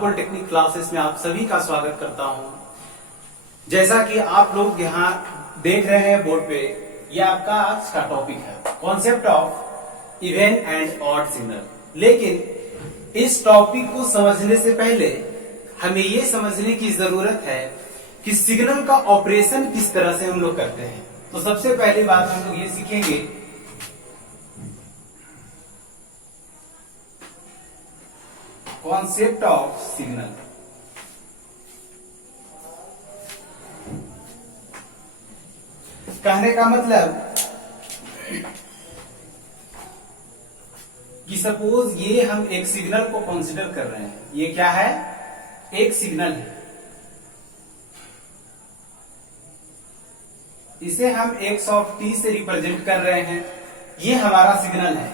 Polytechnic classes में आप सभी का स्वागत करता हूं। जैसा कि आप लोग यहाँ देख रहे हैं बोर्ड पे, ये आपका आज का टॉपिक है concept of even and odd signal. लेकिन इस टॉपिक को समझने से पहले हमें ये समझने की जरूरत है कि सिग्नल का ऑपरेशन किस तरह से हम लोग करते हैं। तो सबसे पहली बात हम लोग ये सीखेंगे कॉन्सेप्ट ऑफ सिग्नल। कहने का मतलब कि सपोज ये हम एक सिग्नल को कंसीडर कर रहे हैं। ये क्या है? एक सिग्नल है। इसे हम एक्स ऑफ टी से रिप्रेजेंट कर रहे हैं। ये हमारा सिग्नल है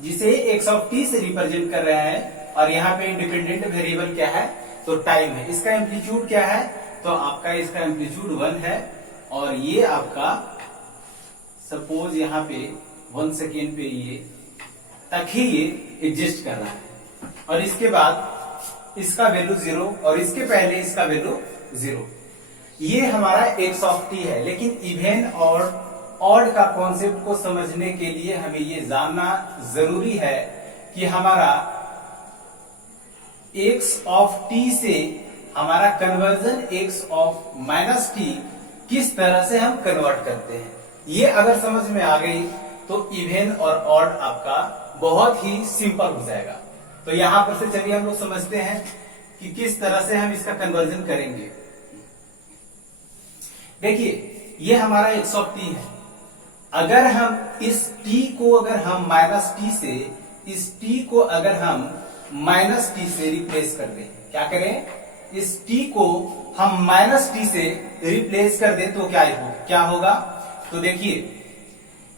जिसे एक्स ऑफ टी से रिप्रेजेंट कर रहे हैं। और यहाँ पे इंडिपेंडेंट वेरिएबल क्या है? तो टाइम है। इसका एम्पलीट्यूड क्या है? तो आपका इसका एम्पलीट्यूड 1 है। और ये आपका सपोज यहाँ पे 1 सेकेंड पे ये तक ही ये एग्जिस्ट कर रहा है। और इसके बाद इसका वैल्यू 0 और इसके पहले इसका वैल्यू 0। ये हमारा एक्स ऑफ टी है। लेकिन इवन और ऑड का कॉन्सेप्ट को समझने के लिए हमें ये जानना जरूरी है कि हमारा एक्स ऑफ टी से हमारा conversion x of minus T किस तरह से हम कन्वर्ट करते हैं। ये अगर समझ में आ गई तो इवन और ऑड आपका बहुत ही सिंपल हो जाएगा। तो यहां पर से चलिए हम लोग समझते हैं कि किस तरह से हम इसका कन्वर्जन करेंगे। देखिए, ये हमारा एक्स ऑफ टी है। अगर हम इस टी को अगर हम माइनस टी से इस टी को अगर हम माइनस टी से रिप्लेस कर दें, क्या करें? इस टी को हम माइनस टी से रिप्लेस कर दें तो क्या होगा? तो देखिए,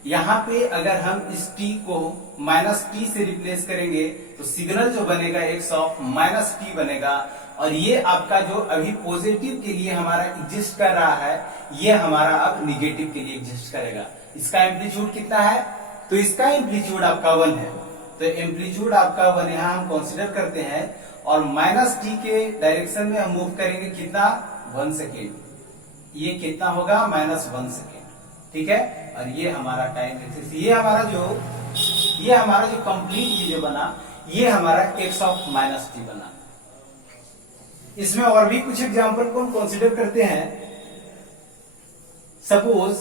यहां पे अगर हम इस टी को माइनस टी से रिप्लेस करेंगे तो सिग्नल जो बनेगा एक्स ऑफ माइनस टी बनेगा। और ये आपका जो अभी पॉजिटिव के लिए हमारा एग्जिस्ट कर रहा है, ये हमारा अब निगेटिव के लिए एग्जिस्ट करेगा। इसका एम्पलीट्यूड कितना है? तो इसका एम्पलीट्यूड आपका 1 है। तो एम्पलीट्यूड आपका 1 यहां हम कंसीडर करते हैं। और माइनस टी के डायरेक्शन में हम मूव करेंगे कितना? 1 सेकेंड। ये कितना होगा? -1 सेकेंड। ठीक है। और ये हमारा टाइम एक्सिस, ये हमारा जो कंप्लीट ये जो बना, ये हमारा एक्स ऑफ माइनस टी बना। इसमें और भी कुछ एग्जांपल को हम कंसीडर करते हैं। सपोज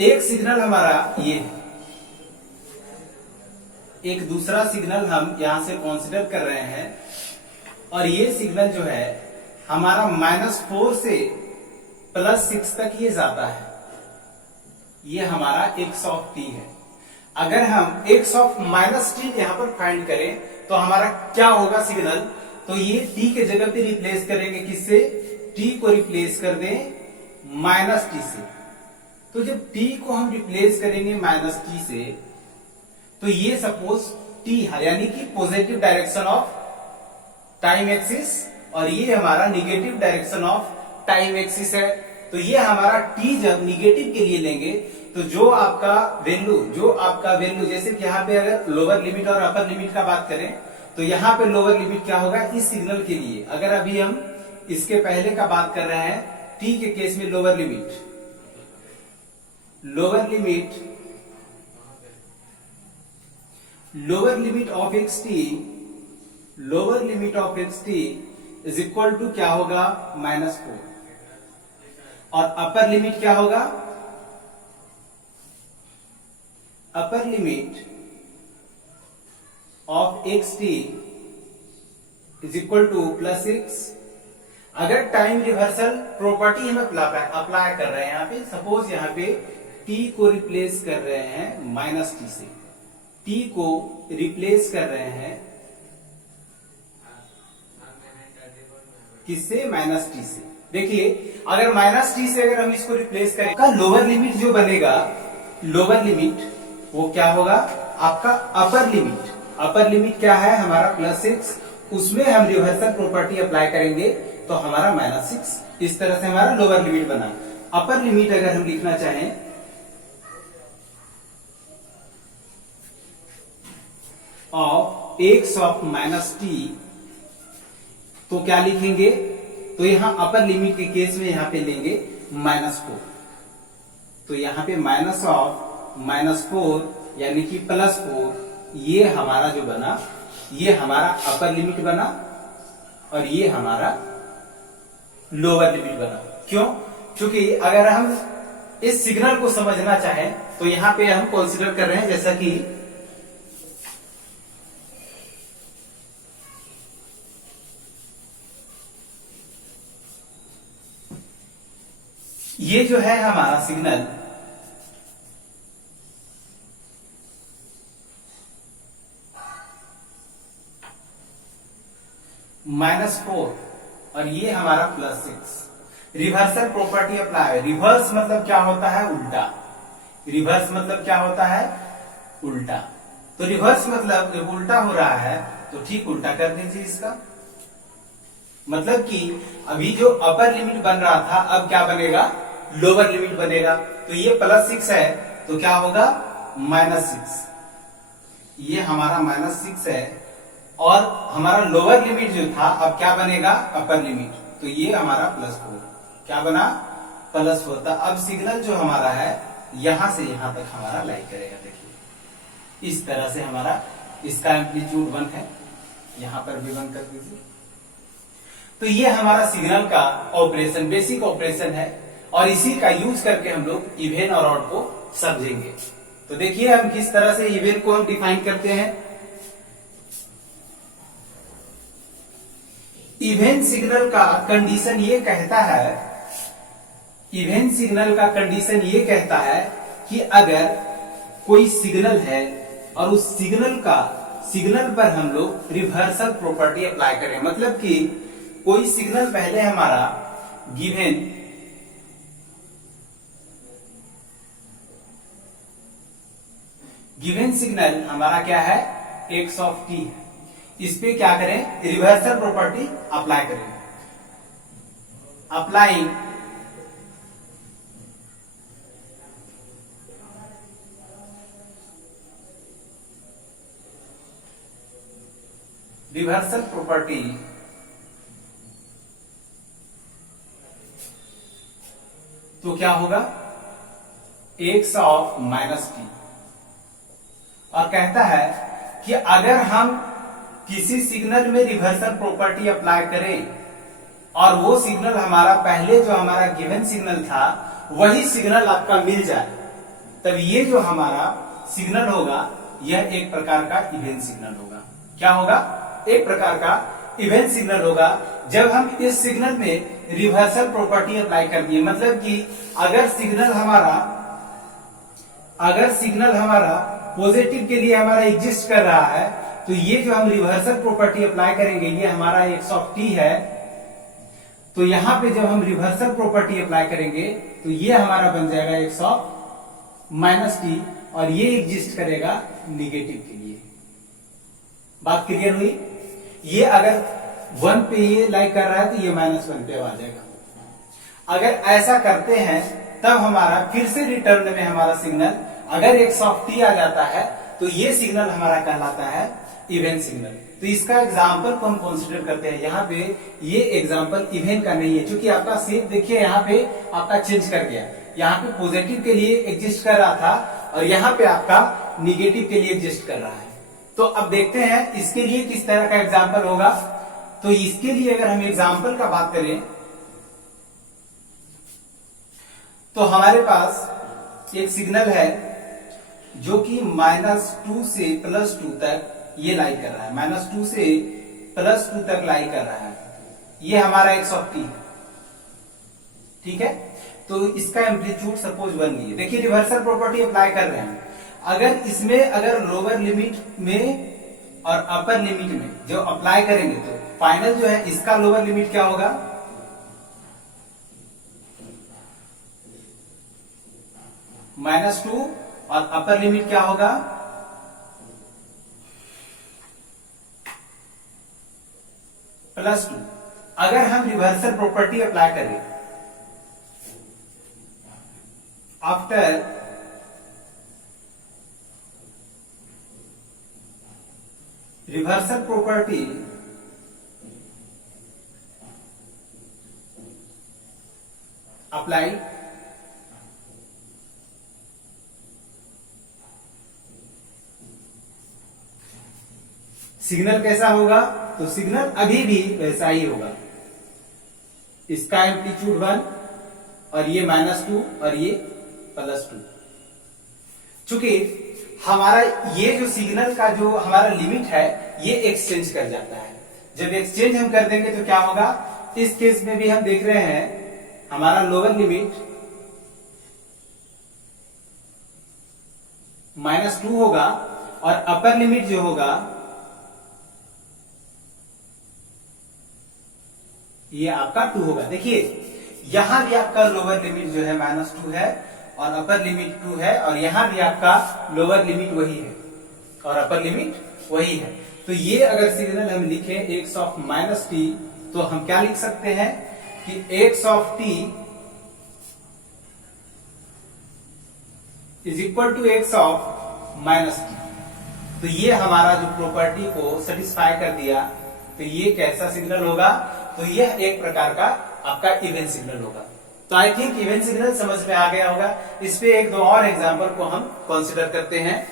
एक सिग्नल हमारा ये है, एक दूसरा सिग्नल हम यहां से कंसीडर कर रहे हैं। और ये सिग्नल जो है हमारा -4 से +6 तक ये जाता है। ये हमारा एक्स ऑफ टी है। अगर हम एक्स ऑफ माइनस टी यहां पर फाइंड करें तो हमारा क्या होगा सिग्नल? तो ये टी के जगह पे रिप्लेस करेंगे किससे? टी को रिप्लेस कर दें माइनस टी से। तो जब टी को हम रिप्लेस करेंगे माइनस टी से, तो ये सपोज टी है, यानी कि positive direction of time axis, और ये हमारा negative direction of time axis है। तो ये हमारा टी जब निगेटिव के लिए लेंगे तो जो आपका वैल्यू जैसे कि यहाँ पे अगर लोअर लिमिट और अपर लिमिट का बात करें तो यहाँ पे लोअर लिमिट क्या होगा इस सिग्नल के लिए? अगर अभी हम इसके पहले का बात कर रहे हैं, टी के केस में lower limit of X T is equal to क्या होगा? -4। और अपर लिमिट क्या होगा? Upper limit of X T is equal to +6। अगर टाइम रिवर्सल प्रॉपर्टी हम अप्लाई कर रहे हैं, यहाँ पे सपोज यहाँ पे टी को रिप्लेस कर रहे हैं माइनस टी से, टी को रिप्लेस कर रहे हैं किससे? माइनस टी से। देखिए, अगर माइनस टी से अगर हम इसको रिप्लेस करें, का लोअर लिमिट जो बनेगा, लोअर लिमिट वो क्या होगा? आपका अपर लिमिट क्या है? हमारा +6। उसमें हम रिवर्सल प्रॉपर्टी अप्लाई करेंगे तो हमारा -6। इस तरह से हमारा लोअर लिमिट बना। अपर लिमिट अगर हम लिखना चाहें of X of minus T तो क्या लिखेंगे, तो यहां अपर लिमिट के केस में यहां पे लेंगे -4, तो यहां पे -4 यानी कि +4, ये हमारा जो बना, ये हमारा अपर लिमिट बना और ये हमारा लोअर लिमिट बना। क्यों? क्योंकि अगर हम इस सिग्नल को समझना चाहें तो यहां पे हम कंसीडर कर रहे हैं, जैसा कि ये जो है हमारा सिग्नल -4 और ये हमारा +6। Reversal property apply. रिवर्स मतलब क्या होता है? उल्टा। रिवर्स मतलब क्या होता है? उल्टा। तो रिवर्स मतलब जब उल्टा हो रहा है तो ठीक उल्टा कर दीजिए इसका। मतलब कि अभी जो अपर लिमिट बन रहा था अब क्या बनेगा? लोअर लिमिट बनेगा। तो ये +6 है तो क्या होगा? -6। ये हमारा -6 है और हमारा लोअर लिमिट जो था अब क्या बनेगा? Upper limit. तो ये हमारा +4 क्या बना? +4 था। अब सिग्नल जो हमारा है यहां से यहां तक हमारा लाई करेगा। देखिए इस तरह से हमारा, इसका एम्पलीट्यूड 1 है, यहां पर भी 1 कर दीजिए। तो ये हमारा सिग्नल का ऑपरेशन, बेसिक ऑपरेशन है और इसी का यूज करके हम लोग इवन और ऑड को समझेंगे। तो देखिए हम किस तरह से इवन को हम डिफाइन करते हैं। इवन सिग्नल का कंडीशन ये कहता है, इवन सिग्नल का कंडीशन ये कहता है कि अगर कोई सिग्नल है और उस सिग्नल पर हम लोग रिवर्सल प्रॉपर्टी अप्लाई करें, मतलब कि कोई सिग्नल पहले हमारा गिवन सिग्नल हमारा क्या है? x ऑफ t है। इस पे क्या करें? रिवर्सल प्रॉपर्टी अप्लाई करें। अप्लाइंग रिवर्सल प्रॉपर्टी तो क्या होगा? x of -t। और कहता है कि अगर हम किसी सिग्नल में रिवर्सल प्रॉपर्टी अप्लाई करें और वो सिग्नल हमारा पहले जो हमारा गिवन सिग्नल था वही सिग्नल आपका मिल जाए, तब ये जो हमारा सिग्नल होगा यह एक प्रकार का इवन सिग्नल होगा। क्या होगा? एक प्रकार का इवन सिग्नल होगा जब हम इस सिग्नल में रिवर्सल प्रॉपर्टी अप्लाई कर दिए। मतलब कि अगर सिग्नल हमारा पॉजिटिव के लिए हमारा एग्जिस्ट कर रहा है तो ये जो हम रिवर्सल प्रॉपर्टी अप्लाई करेंगे ये हमारा x ऑफ t है। तो यहां पे जब हम रिवर्सल प्रॉपर्टी अप्लाई करेंगे तो ये हमारा बन जाएगा x ऑफ -t और ये एग्जिस्ट करेगा निगेटिव के लिए। बात क्लियर हुई? ये अगर 1 पे ये लाइक कर रहा है तो ये -1 पे आ जाएगा। अगर ऐसा करते हैं तब हमारा फिर से रिटर्न में हमारा सिग्नल अगर x ऑफ t आ जाता है तो ये सिग्नल हमारा कहलाता है इवन सिग्नल। तो इसका एग्जाम्पल को हम कंसीडर करते हैं। यहाँ पे ये एग्जाम्पल इवन का नहीं है, क्योंकि आपका सेप देखिए यहाँ पे आपका चेंज कर गया। यहाँ पे पॉजिटिव के लिए एग्जिस्ट कर रहा था और यहाँ पे आपका निगेटिव के लिए एग्जिस्ट कर रहा है। तो अब देखते हैं इसके लिए किस तरह का एग्जाम्पल होगा। तो इसके लिए अगर हम एग्जाम्पल का बात करें तो हमारे पास एक सिग्नल है जो कि -2 से +2 तक ये लाई कर रहा है, -2 से +2 तक लाई कर रहा है। ये हमारा x ऑफ t है, ठीक है। तो इसका एम्पलीट्यूड सपोज 1 लिए। देखिए रिवर्सल प्रॉपर्टी अप्लाई कर रहे हैं। अगर इसमें अगर लोअर लिमिट में और अपर लिमिट में जो अप्लाई करेंगे तो फाइनल जो है इसका लोअर लिमिट क्या होगा? -2 और अपर लिमिट क्या होगा? +2। अगर हम रिवर्सल प्रॉपर्टी अप्लाई करें after reversal property apply. Signal कैसा होगा? तो सिग्नल अभी भी वैसा ही होगा। इसका एम्पलीट्यूड 1 और ये -2 और ये +2। चूंकि हमारा ये जो सिग्नल का जो हमारा लिमिट है ये एक्सचेंज कर जाता है। जब एक्सचेंज हम कर देंगे तो क्या होगा? इस केस में भी हम देख रहे हैं हमारा लोअर लिमिट -2 होगा और अपर लिमिट जो होगा ये आपका 2 होगा। देखिए यहां भी आपका लोअर लिमिट जो है -2 है और अपर लिमिट 2 है, और यहां भी आपका लोअर लिमिट वही है और अपर लिमिट वही है। तो ये अगर सिग्नल हम लिखें x ऑफ -t, तो हम क्या लिख सकते हैं कि x of t is equal to x of -t। तो ये हमारा जो प्रॉपर्टी को सेटिस्फाई कर दिया। तो ये कैसा सिग्नल होगा? तो यह एक प्रकार का आपका इवन सिग्नल होगा। तो आई थिंक इवन सिग्नल समझ में आ गया होगा। इस पे एक दो और एग्जांपल को हम कंसीडर करते हैं।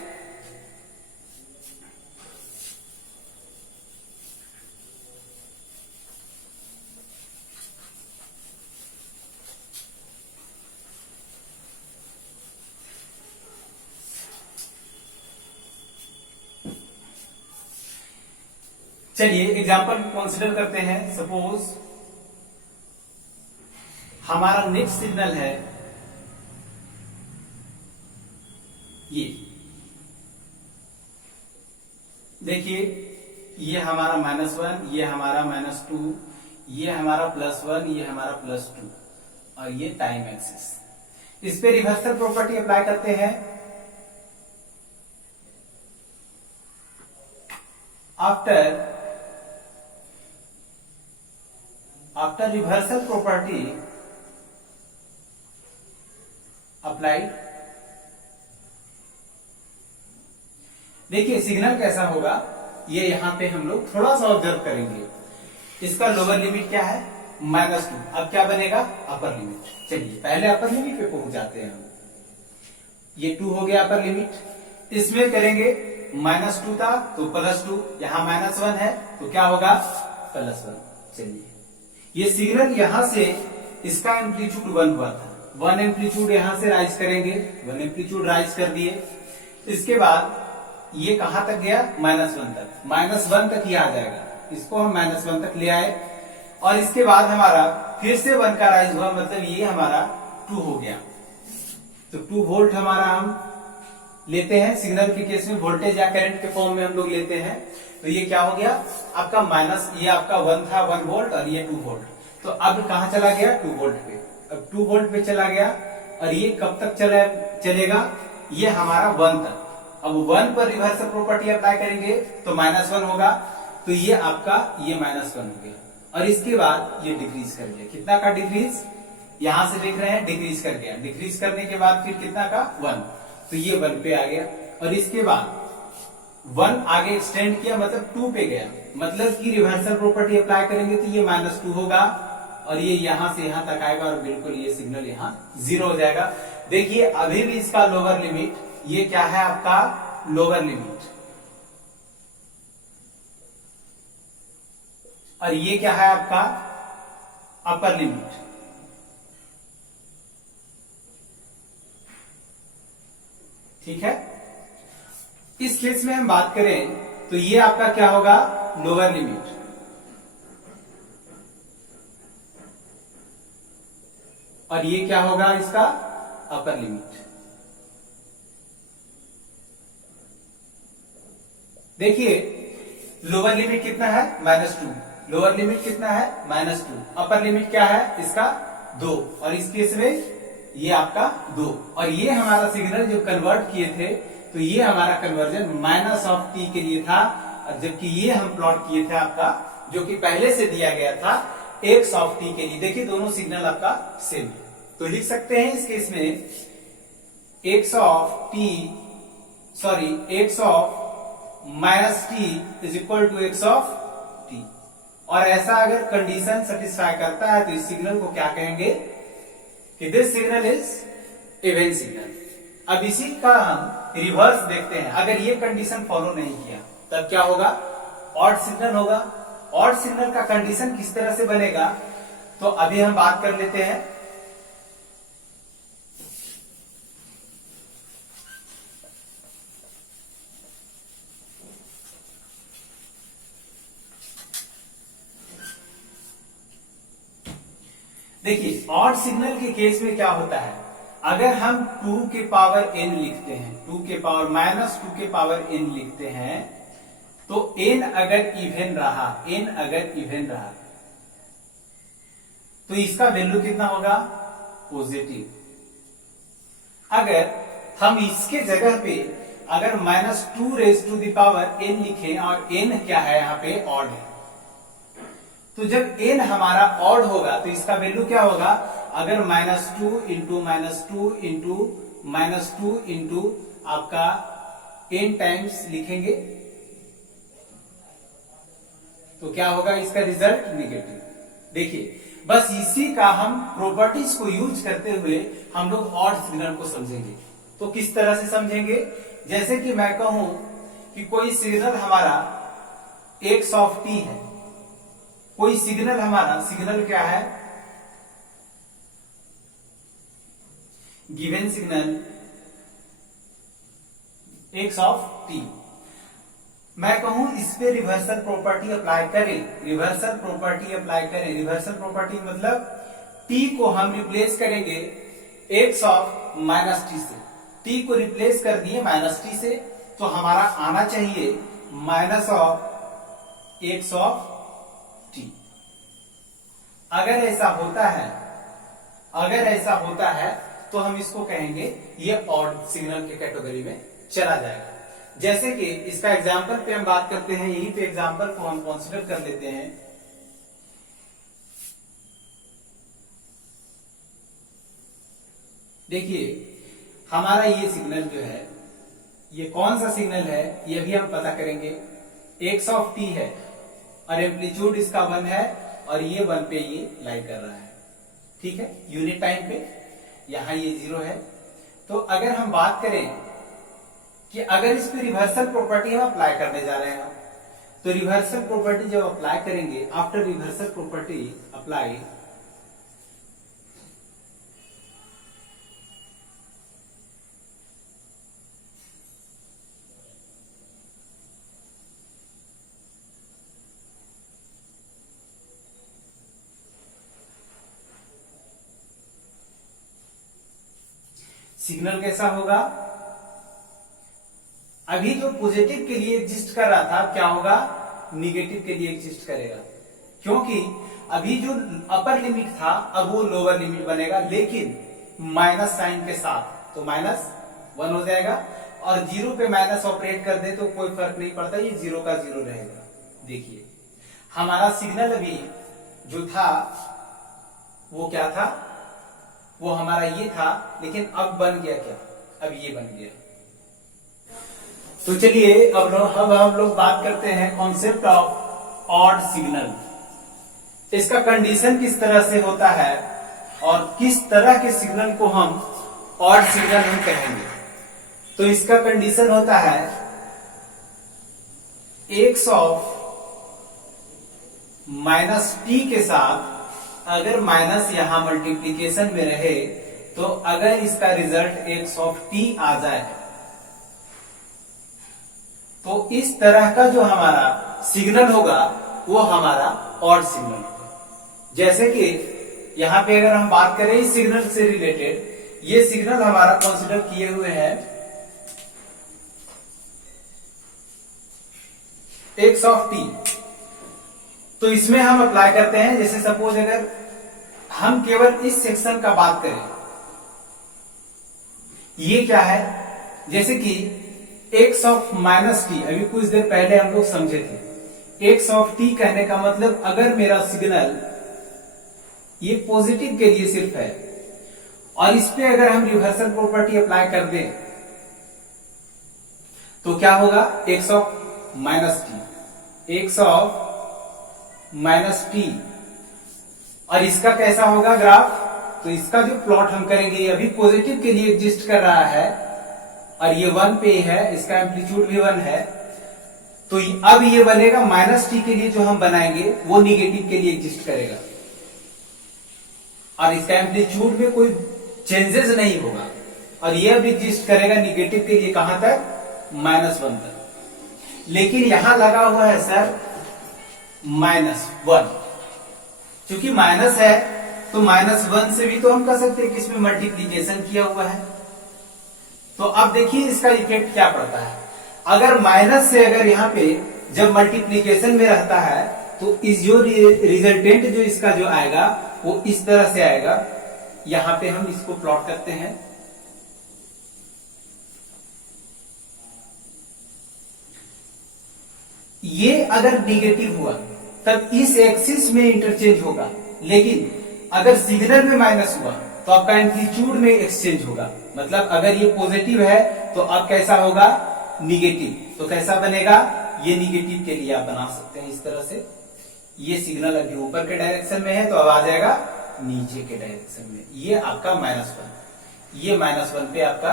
चलिए एग्जांपल कंसीडर करते हैं। सपोज हमारा नेक्स्ट सिग्नल है ये, देखिए ये हमारा -1, ये हमारा -2, ये हमारा +1, ये हमारा +2 और ये टाइम एक्सिस। इस पे रिवर्सल प्रॉपर्टी अप्लाई करते हैं। आफ्टर रिवर्सल प्रॉपर्टी अप्लाई, देखिए सिग्नल कैसा होगा ये यहां पे हम लोग थोड़ा सा ऑब्जर्व करेंगे। इसका लोअर लिमिट क्या है? -2। अब क्या बनेगा? Upper limit. चलिए पहले अपर लिमिट पे पहुंच जाते हैं हम। ये 2 हो गया अपर लिमिट। इसमें करेंगे -2 था तो +2, यहां -1 है तो क्या होगा? +1। चलिए ये सिग्नल यहां से इसका एम्पलीट्यूड 1 हुआ था, 1 एम्पलीट्यूड यहां से राइज करेंगे, 1 एम्पलीट्यूड राइज कर दिए। इसके बाद ये कहां तक गया? -1 तक। -1 तक ही आ जाएगा, इसको हम -1 तक ले आए और इसके बाद हमारा फिर से 1 का राइज हुआ, मतलब ये हमारा 2 हो गया। तो 2 वोल्ट हमारा हम लेते हैं। सिग्नल के केस में वोल्टेज या करंट के फॉर्म में हम लोग लेते हैं। तो ये क्या हो गया आपका ये आपका 1 था 1 वोल्ट और ये 2 वोल्ट। तो अब कहां चला गया? 2 वोल्ट पे। अब 2 वोल्ट पे चला गया और ये कब तक चलेगा? ये हमारा 1 तक। अब 1 पर रिवर्सल प्रॉपर्टी अप्लाई करेंगे तो -1 होगा, तो ये आपका ये -1 हो गया और इसके बाद ये डिक्रीज कर गया। कितना का डिक्रीज? यहां से देख रहे हैं डिक्रीज कर गया। डिक्रीज करने के बाद फिर कितना का? 1। तो ये 1 पे आ गया और इसके बाद 1 आगे एक्सटेंड किया, मतलब 2 पे गया, मतलब कि रिवर्सल प्रॉपर्टी अप्लाई करेंगे तो ये -2 होगा और ये यहां से यहां तक आएगा और बिल्कुल ये सिग्नल यहां 0 हो जाएगा। देखिए अभी भी इसका लोअर लिमिट, ये क्या है आपका? लोअर लिमिट, और ये क्या है आपका? Upper limit. ठीक है, इस केस में हम बात करें तो ये आपका क्या होगा? लोअर लिमिट, और ये क्या होगा इसका? Upper limit. देखिए लोअर लिमिट कितना है? -2। लोअर लिमिट कितना है? -2। अपर लिमिट क्या है इसका? 2, और इस केस में ये आपका 2। और ये हमारा सिग्नल जो कन्वर्ट किए थे तो ये हमारा कन्वर्जन -t के लिए था, और जबकि ये हम प्लॉट किए थे आपका जो कि पहले से दिया गया था x के लिए। देखिए दोनों सिग्नल आपका सेम है, तो लिख सकते हैं इस केस में x of t is equal to x of t। और ऐसा अगर कंडीशन सेटिस्फाई करता है तो इस सिग्नल को क्या कहेंगे? कि this signal is even signal. अब इसी का हम रिवर्स देखते हैं, अगर ये कंडीशन फॉलो नहीं किया तब क्या होगा, ऑड सिग्नल होगा। ऑड सिग्नल का कंडीशन किस तरह से बनेगा, तो अभी हम बात कर लेते हैं। देखिए ऑड सिग्नल के केस में क्या होता है, अगर हम 2 के पावर n लिखते हैं, 2 के पावर -2 के पावर n लिखते हैं, तो n अगर इवन रहा, n अगर इवन रहा तो इसका वैल्यू कितना होगा, पॉजिटिव। अगर हम इसके जगह पे अगर -2 raise to the power n लिखें और n क्या है यहाँ पे ऑड है, तो जब n हमारा ऑड होगा तो इसका वैल्यू क्या होगा, अगर -2 इंटू -2 इंटू -2 इंटू आपका n टाइम्स लिखेंगे तो क्या होगा, इसका रिजल्ट निगेटिव। देखिए बस इसी का हम प्रॉपर्टीज को यूज करते हुए हम लोग ऑड सिग्नल को समझेंगे। तो किस तरह से समझेंगे, जैसे कि मैं कहूं कि कोई सिग्नल हमारा x ऑफ t है, कोई सिग्नल हमारा, सिग्नल क्या है, given signal x of t। मैं कहूं इस पे रिवर्सल प्रॉपर्टी अप्लाई करें, रिवर्सल प्रॉपर्टी अप्लाई करें। रिवर्सल प्रॉपर्टी मतलब t को हम रिप्लेस करेंगे x ऑफ -t से, t को रिप्लेस कर दिए -t से, तो हमारा आना चाहिए minus of x of t। अगर ऐसा होता है, अगर ऐसा होता है तो हम इसको कहेंगे ये ऑड सिग्नल के कैटेगरी में चला जाएगा। जैसे कि इसका एग्जांपल पे हम बात करते हैं, यही पे एग्जांपल को हम कंसीडर कर लेते हैं। देखिए हमारा ये सिग्नल जो है, ये कौन सा सिग्नल है ये भी हम पता करेंगे। x ऑफ t है और एम्पलीट्यूड इसका 1 है और ये 1 पे ये लाई कर रहा है, ठीक है, यूनिट टाइम पे। यहां ये 0 है। तो अगर हम बात करें कि अगर इस पे रिवर्सल प्रॉपर्टी हम अप्लाई करने जा रहे हैं, तो रिवर्सल प्रॉपर्टी जब अप्लाई करेंगे, after reversal property apply, signal कैसा होगा, अभी जो पॉजिटिव के लिए एग्जिस्ट कर रहा था क्या होगा, निगेटिव के लिए एग्जिस्ट करेगा, क्योंकि अभी जो अपर लिमिट था अब वो लोअर लिमिट बनेगा, लेकिन माइनस साइन के साथ, तो -1 हो जाएगा। और 0 पे माइनस ऑपरेट कर दे तो कोई फर्क नहीं पड़ता, ये 0 का 0 रहेगा। देखिए हमारा सिग्नल अभी जो था वो क्या था, वो हमारा ये था, लेकिन अब बन गया क्या, अब ये बन गया। तो चलिए अब हम लोग बात करते हैं कॉन्सेप्ट ऑफ ऑड सिग्नल। इसका कंडीशन किस तरह से होता है और किस तरह के सिग्नल को हम ऑड सिग्नल हम कहेंगे। तो इसका कंडीशन होता है x ऑफ -t के साथ अगर माइनस यहां मल्टीप्लीकेशन में रहे, तो अगर इसका रिजल्ट x ऑफ t आ जाए तो इस तरह का जो हमारा सिग्नल होगा वो हमारा ऑड सिग्नल होगा। जैसे कि यहां पे अगर हम बात करें इस सिग्नल से रिलेटेड, ये सिग्नल हमारा कंसीडर किए हुए है x ऑफ t। तो इसमें हम अप्लाई करते हैं, जैसे सपोज अगर हम केवल इस सेक्शन का बात करें, ये क्या है, जैसे कि x ऑफ -t अभी कुछ देर पहले हम लोग समझे थे। x ऑफ t कहने का मतलब अगर मेरा सिग्नल ये पॉजिटिव के लिए सिर्फ है और इस पे अगर हम रिवर्सल प्रॉपर्टी अप्लाई कर दें तो क्या होगा, x of -t, x of -t, और इसका कैसा होगा ग्राफ, तो इसका जो प्लॉट हम करेंगे ये अभी पॉजिटिव के लिए एग्जिस्ट कर रहा है और ये 1 पे है, इसका एम्पलीट्यूड भी 1 है। तो अब ये बनेगा माइनस टी के लिए जो हम बनाएंगे वो निगेटिव के लिए एग्जिस्ट करेगा और इसका एम्पलीट्यूड में कोई चेंजेस नहीं होगा और ये अब एग्जिस्ट करेगा निगेटिव के लिए कहां तक, -1 तक। लेकिन यहां लगा हुआ है सर -1, क्योंकि माइनस है तो -1 से भी तो हम कह सकते हैं कि इसमें मल्टीप्लीकेशन किया हुआ है। तो अब देखिए इसका इफेक्ट क्या पड़ता है। अगर माइनस से अगर यहाँ पे जब मल्टीप्लीकेशन में रहता है तो इस जो रिजल्टेंट जो इसका जो आएगा वो इस तरह से आएगा। यहां पे हम इसको प्लॉट करते हैं। ये अगर निगेटिव हुआ तब इस एक्सिस में इंटरचेंज होगा, लेकिन अगर सिग्नल में माइनस हुआ तो आपका एम्पलीट्यूड में एक्सचेंज होगा। मतलब अगर ये पॉजिटिव है तो अब कैसा होगा, निगेटिव। तो कैसा बनेगा, ये निगेटिव के लिए आप बना सकते हैं इस तरह से। ये सिग्नल अभी ऊपर के डायरेक्शन में है तो अब आ जाएगा नीचे के डायरेक्शन में। ये आपका -1, ये -1 पे आपका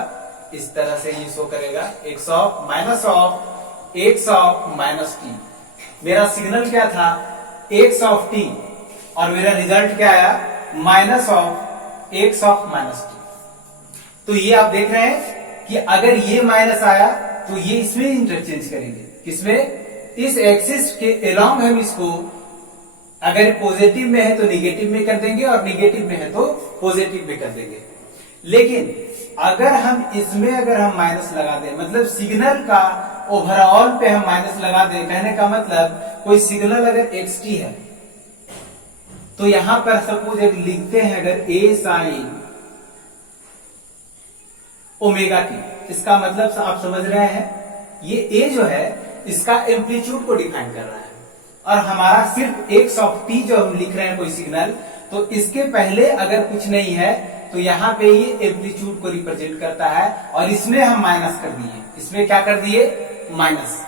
इस तरह से ये शो करेगा x ऑफ माइनस टी। मेरा सिग्नल क्या था, x ऑफ टी, और मेरा रिजल्ट क्या आया, -x ऑफ माइनस टी। तो ये आप देख रहे हैं कि अगर ये माइनस आया तो ये इसमें इंटरचेंज करेंगे, किसमें, इस एक्सिस के एलॉन्ग हम इसको अगर पॉजिटिव में है तो निगेटिव में कर देंगे और निगेटिव में है तो पॉजिटिव में कर देंगे। लेकिन अगर हम इसमें अगर हम माइनस लगा दें, मतलब सिग्नल का ओवरऑल पे हम माइनस लगा दें, कहने का मतलब कोई सिग्नल अगर xt है तो यहां पर सपोज एक लिखते हैं अगर a साइन ओमेगा टी, इसका मतलब आप समझ रहे हैं ये a जो है इसका एम्पलीट्यूड को डिफाइन कर रहा है और हमारा सिर्फ x ऑफ t जो हम लिख रहे हैं कोई सिग्नल, तो इसके पहले अगर कुछ नहीं है तो यहाँ पे ये एम्पलीट्यूड को रिप्रेजेंट करता है और इसमें हम माइनस कर दिए, इसमें क्या कर दिए, माइनस।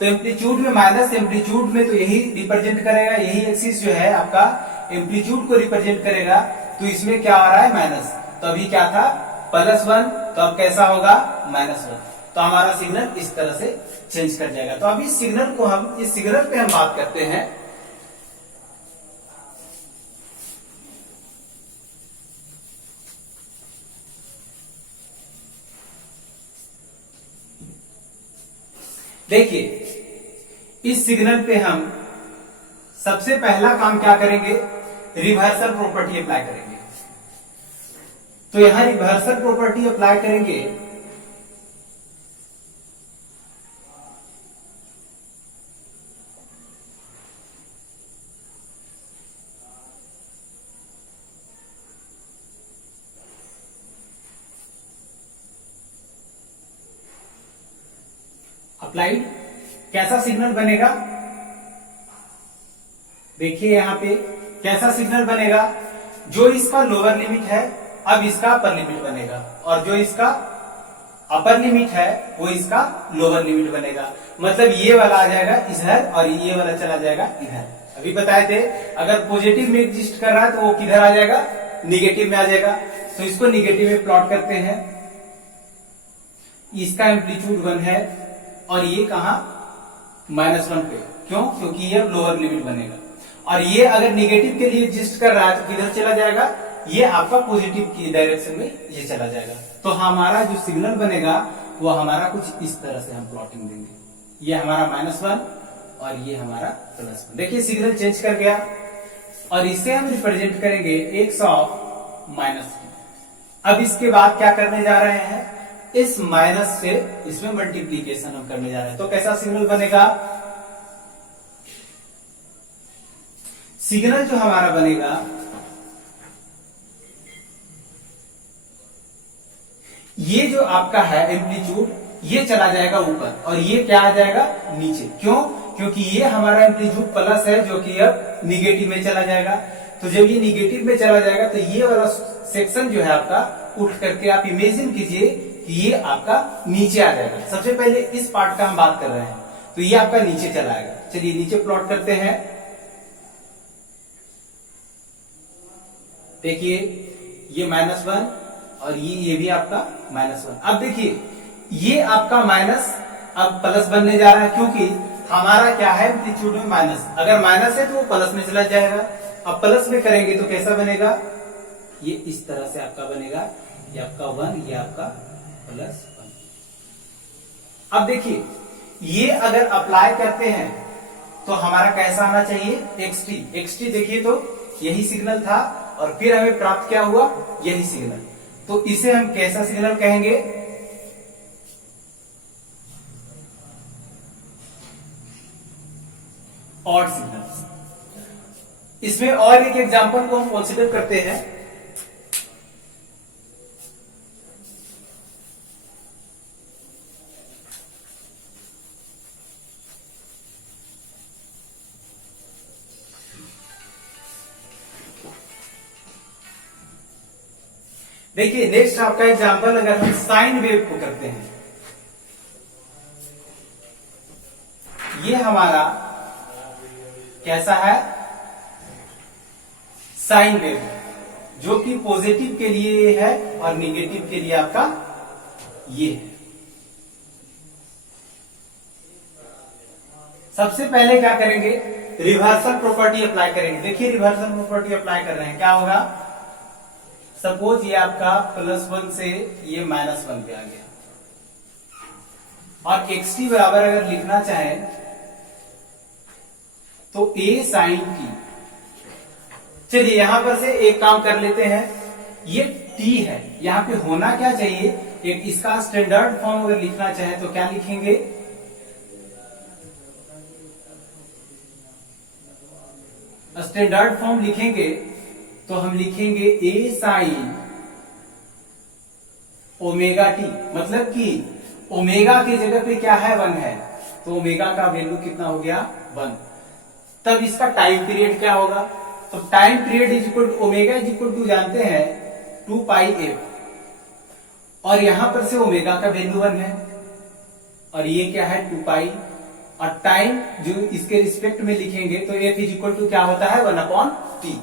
तो एम्पलीट्यूड में माइनस, एम्पलीट्यूड में तो यही रिप्रेजेंट करेगा, यही एक्सिस जो है आपका एम्पलीट्यूड को रिप्रेजेंट करेगा। तो इसमें क्या आ रहा है, माइनस। तो अभी क्या था, +1, तो अब कैसा होगा, -1। तो हमारा सिग्नल इस तरह से चेंज कर जाएगा। तो अभी सिग्नल को हम, इस सिग्नल पे हम बात करते हैं। देखिए इस सिग्नल पे हम सबसे पहला काम क्या करेंगे, रिवर्सल प्रॉपर्टी अप्लाई करेंगे। तो यहां रिवर्सल प्रॉपर्टी अप्लाई करेंगे अप्लाइड। कैसा सिग्नल बनेगा, देखिए यहां पे कैसा सिग्नल बनेगा, जो इसका लोअर लिमिट है अब इसका अपर लिमिट बनेगा और जो इसका अपर लिमिट है वो इसका लोअर लिमिट बनेगा। मतलब ये वाला आ जाएगा इधर और ये वाला चला जाएगा इधर। अभी बताए थे अगर पॉजिटिव में एग्जिस्ट कर रहा है तो वो किधर आ जाएगा, निगेटिव में आ जाएगा। तो इसको निगेटिव में प्लॉट करते हैं। इसका एम्पलीट्यूड 1 है और ये कहा, -1 पे। क्यों, क्योंकि ये लोअर लिमिट बनेगा। और ये अगर निगेटिव के लिए एग्जिस्ट कर रहा है तो किधर चला जाएगा, ये आपका पॉजिटिव की डायरेक्शन में ये चला जाएगा। तो हमारा जो सिग्नल बनेगा वो हमारा कुछ इस तरह से हम प्लॉटिंग देंगे। ये हमारा -1 और ये हमारा +1। देखिए सिग्नल चेंज कर गया और इसे हम रिप्रेजेंट करेंगे x ऑफ माइनस टी। अब इसके बाद क्या करने जा रहे हैं, इस माइनस से इसमें मल्टीप्लीकेशन हम करने जा रहे हैं। तो कैसा सिग्नल बनेगा, सिग्नल जो हमारा बनेगा ये जो आपका है एम्पलीट्यूड, ये चला जाएगा ऊपर और ये क्या आ जाएगा नीचे। क्यों, क्योंकि ये हमारा एम्पलीट्यूड प्लस है जो कि अब निगेटिव में चला जाएगा। तो जब ये निगेटिव में चला जाएगा तो ये वाला सेक्शन जो है आपका उठ करके, आप इमेजिन कीजिए कि ये आपका नीचे आ जाएगा। सबसे पहले इस पार्ट का हम बात कर रहे हैं, तो ये आपका नीचे चला आएगा। चलिए नीचे प्लॉट करते हैं। देखिए ये -1 और ये भी आपका -1। अब देखिए ये आपका माइनस अब प्लस बनने जा रहा है, क्योंकि हमारा क्या है एम्पलीट्यूड में माइनस, अगर माइनस है तो वो प्लस में चला जाएगा। अब प्लस में करेंगे तो कैसा बनेगा, ये इस तरह से आपका बनेगा, ये आपका 1, ये आपका +1। अब देखिए ये अगर अप्लाई करते हैं तो हमारा कैसा आना चाहिए, xt देखिए तो यही सिग्नल था और फिर हमें प्राप्त क्या हुआ, यही सिग्नल। तो इसे हम कैसा सिग्नल कहेंगे, ऑड सिग्नल। इसमें और एक एग्जांपल को हम कंसीडर करते हैं। देखिए नेक्स्ट आपका एग्जांपल अगर हम साइन वेव को करते हैं, ये हमारा कैसा है, साइन वेव, जो कि पॉजिटिव के लिए है और निगेटिव के लिए आपका ये है। सबसे पहले क्या करेंगे, रिवर्सल प्रॉपर्टी अप्लाई करेंगे। देखिए रिवर्सल प्रॉपर्टी अप्लाई कर रहे हैं, क्या होगा, सपोज ये आपका +1 से ये -1 पे आ गया और xt बराबर अगर लिखना चाहे तो a sin t। चलिए यहां पर से एक काम कर लेते हैं, ये t है, यहां पे होना क्या चाहिए, एक इसका स्टैंडर्ड फॉर्म अगर लिखना चाहे तो क्या लिखेंगे, स्टैंडर्ड फॉर्म लिखेंगे तो हम लिखेंगे a sin ओमेगा t, मतलब कि ओमेगा की जगह पे क्या है, 1 है, तो ओमेगा का वैल्यू कितना हो गया, 1। तब इसका टाइम पीरियड क्या होगा, तो time period is equal to omega is equal to जानते हैं 2πf, और यहां पर से ओमेगा का वैल्यू 1 है और ये क्या है 2π, और टाइम जो इसके रिस्पेक्ट में लिखेंगे तो f इज इक्वल टू क्या होता है 1/t।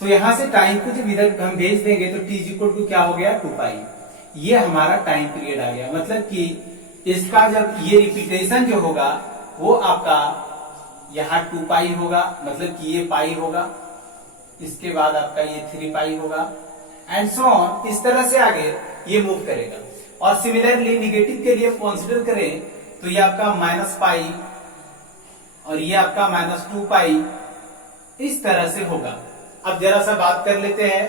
तो यहां से टाइम को जब इधर हम भेज देंगे तो t इज इक्वल टू क्या हो गया 2π। ये हमारा टाइम पीरियड आ गया, मतलब कि इसका जब ये रिपीटेशन जो होगा वो आपका यहाँ 2π होगा, मतलब कि ये पाई होगा, इसके बाद आपका ये 3π होगा एंड सो ऑन, इस तरह से आगे ये मूव करेगा। और सिमिलरली निगेटिव के लिए कंसीडर करें तो ये आपका -π और ये आपका -2π, इस तरह से होगा। अब जरा सा बात कर लेते हैं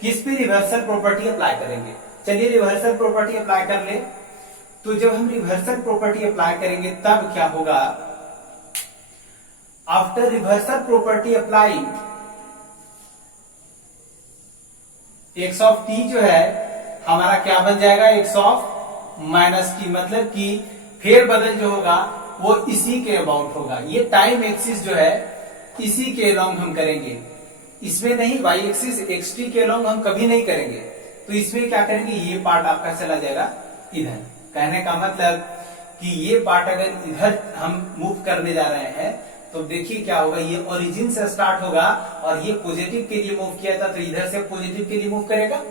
किस पे रिवर्सल प्रॉपर्टी अप्लाई करेंगे। चलिए रिवर्सल प्रॉपर्टी अप्लाई कर ले, तो जब हम रिवर्सल प्रॉपर्टी अप्लाई करेंगे तब क्या होगा, after reversal property apply x of t जो है हमारा क्या बन जाएगा, x ऑफ -t, मतलब कि फेर बदल जो होगा वो इसी के अबाउट होगा। ये टाइम एक्सिस जो है इसी के अलोंग हम करेंगे, इसमें नहीं, y एक्सिस xt के अलोंग हम कभी नहीं करेंगे। तो इसमें क्या करेंगे, ये पार्ट आपका चला जाएगा इधर। कहने का मतलब कि ये पार्ट अगर इधर हम मूव करने जा रहे हैं तो देखिए क्या होगा, ये ओरिजिन से स्टार्ट होगा और ये पॉजिटिव के लिए मूव किया था तो इधर से पॉजिटिव के लिए मूव करेगा।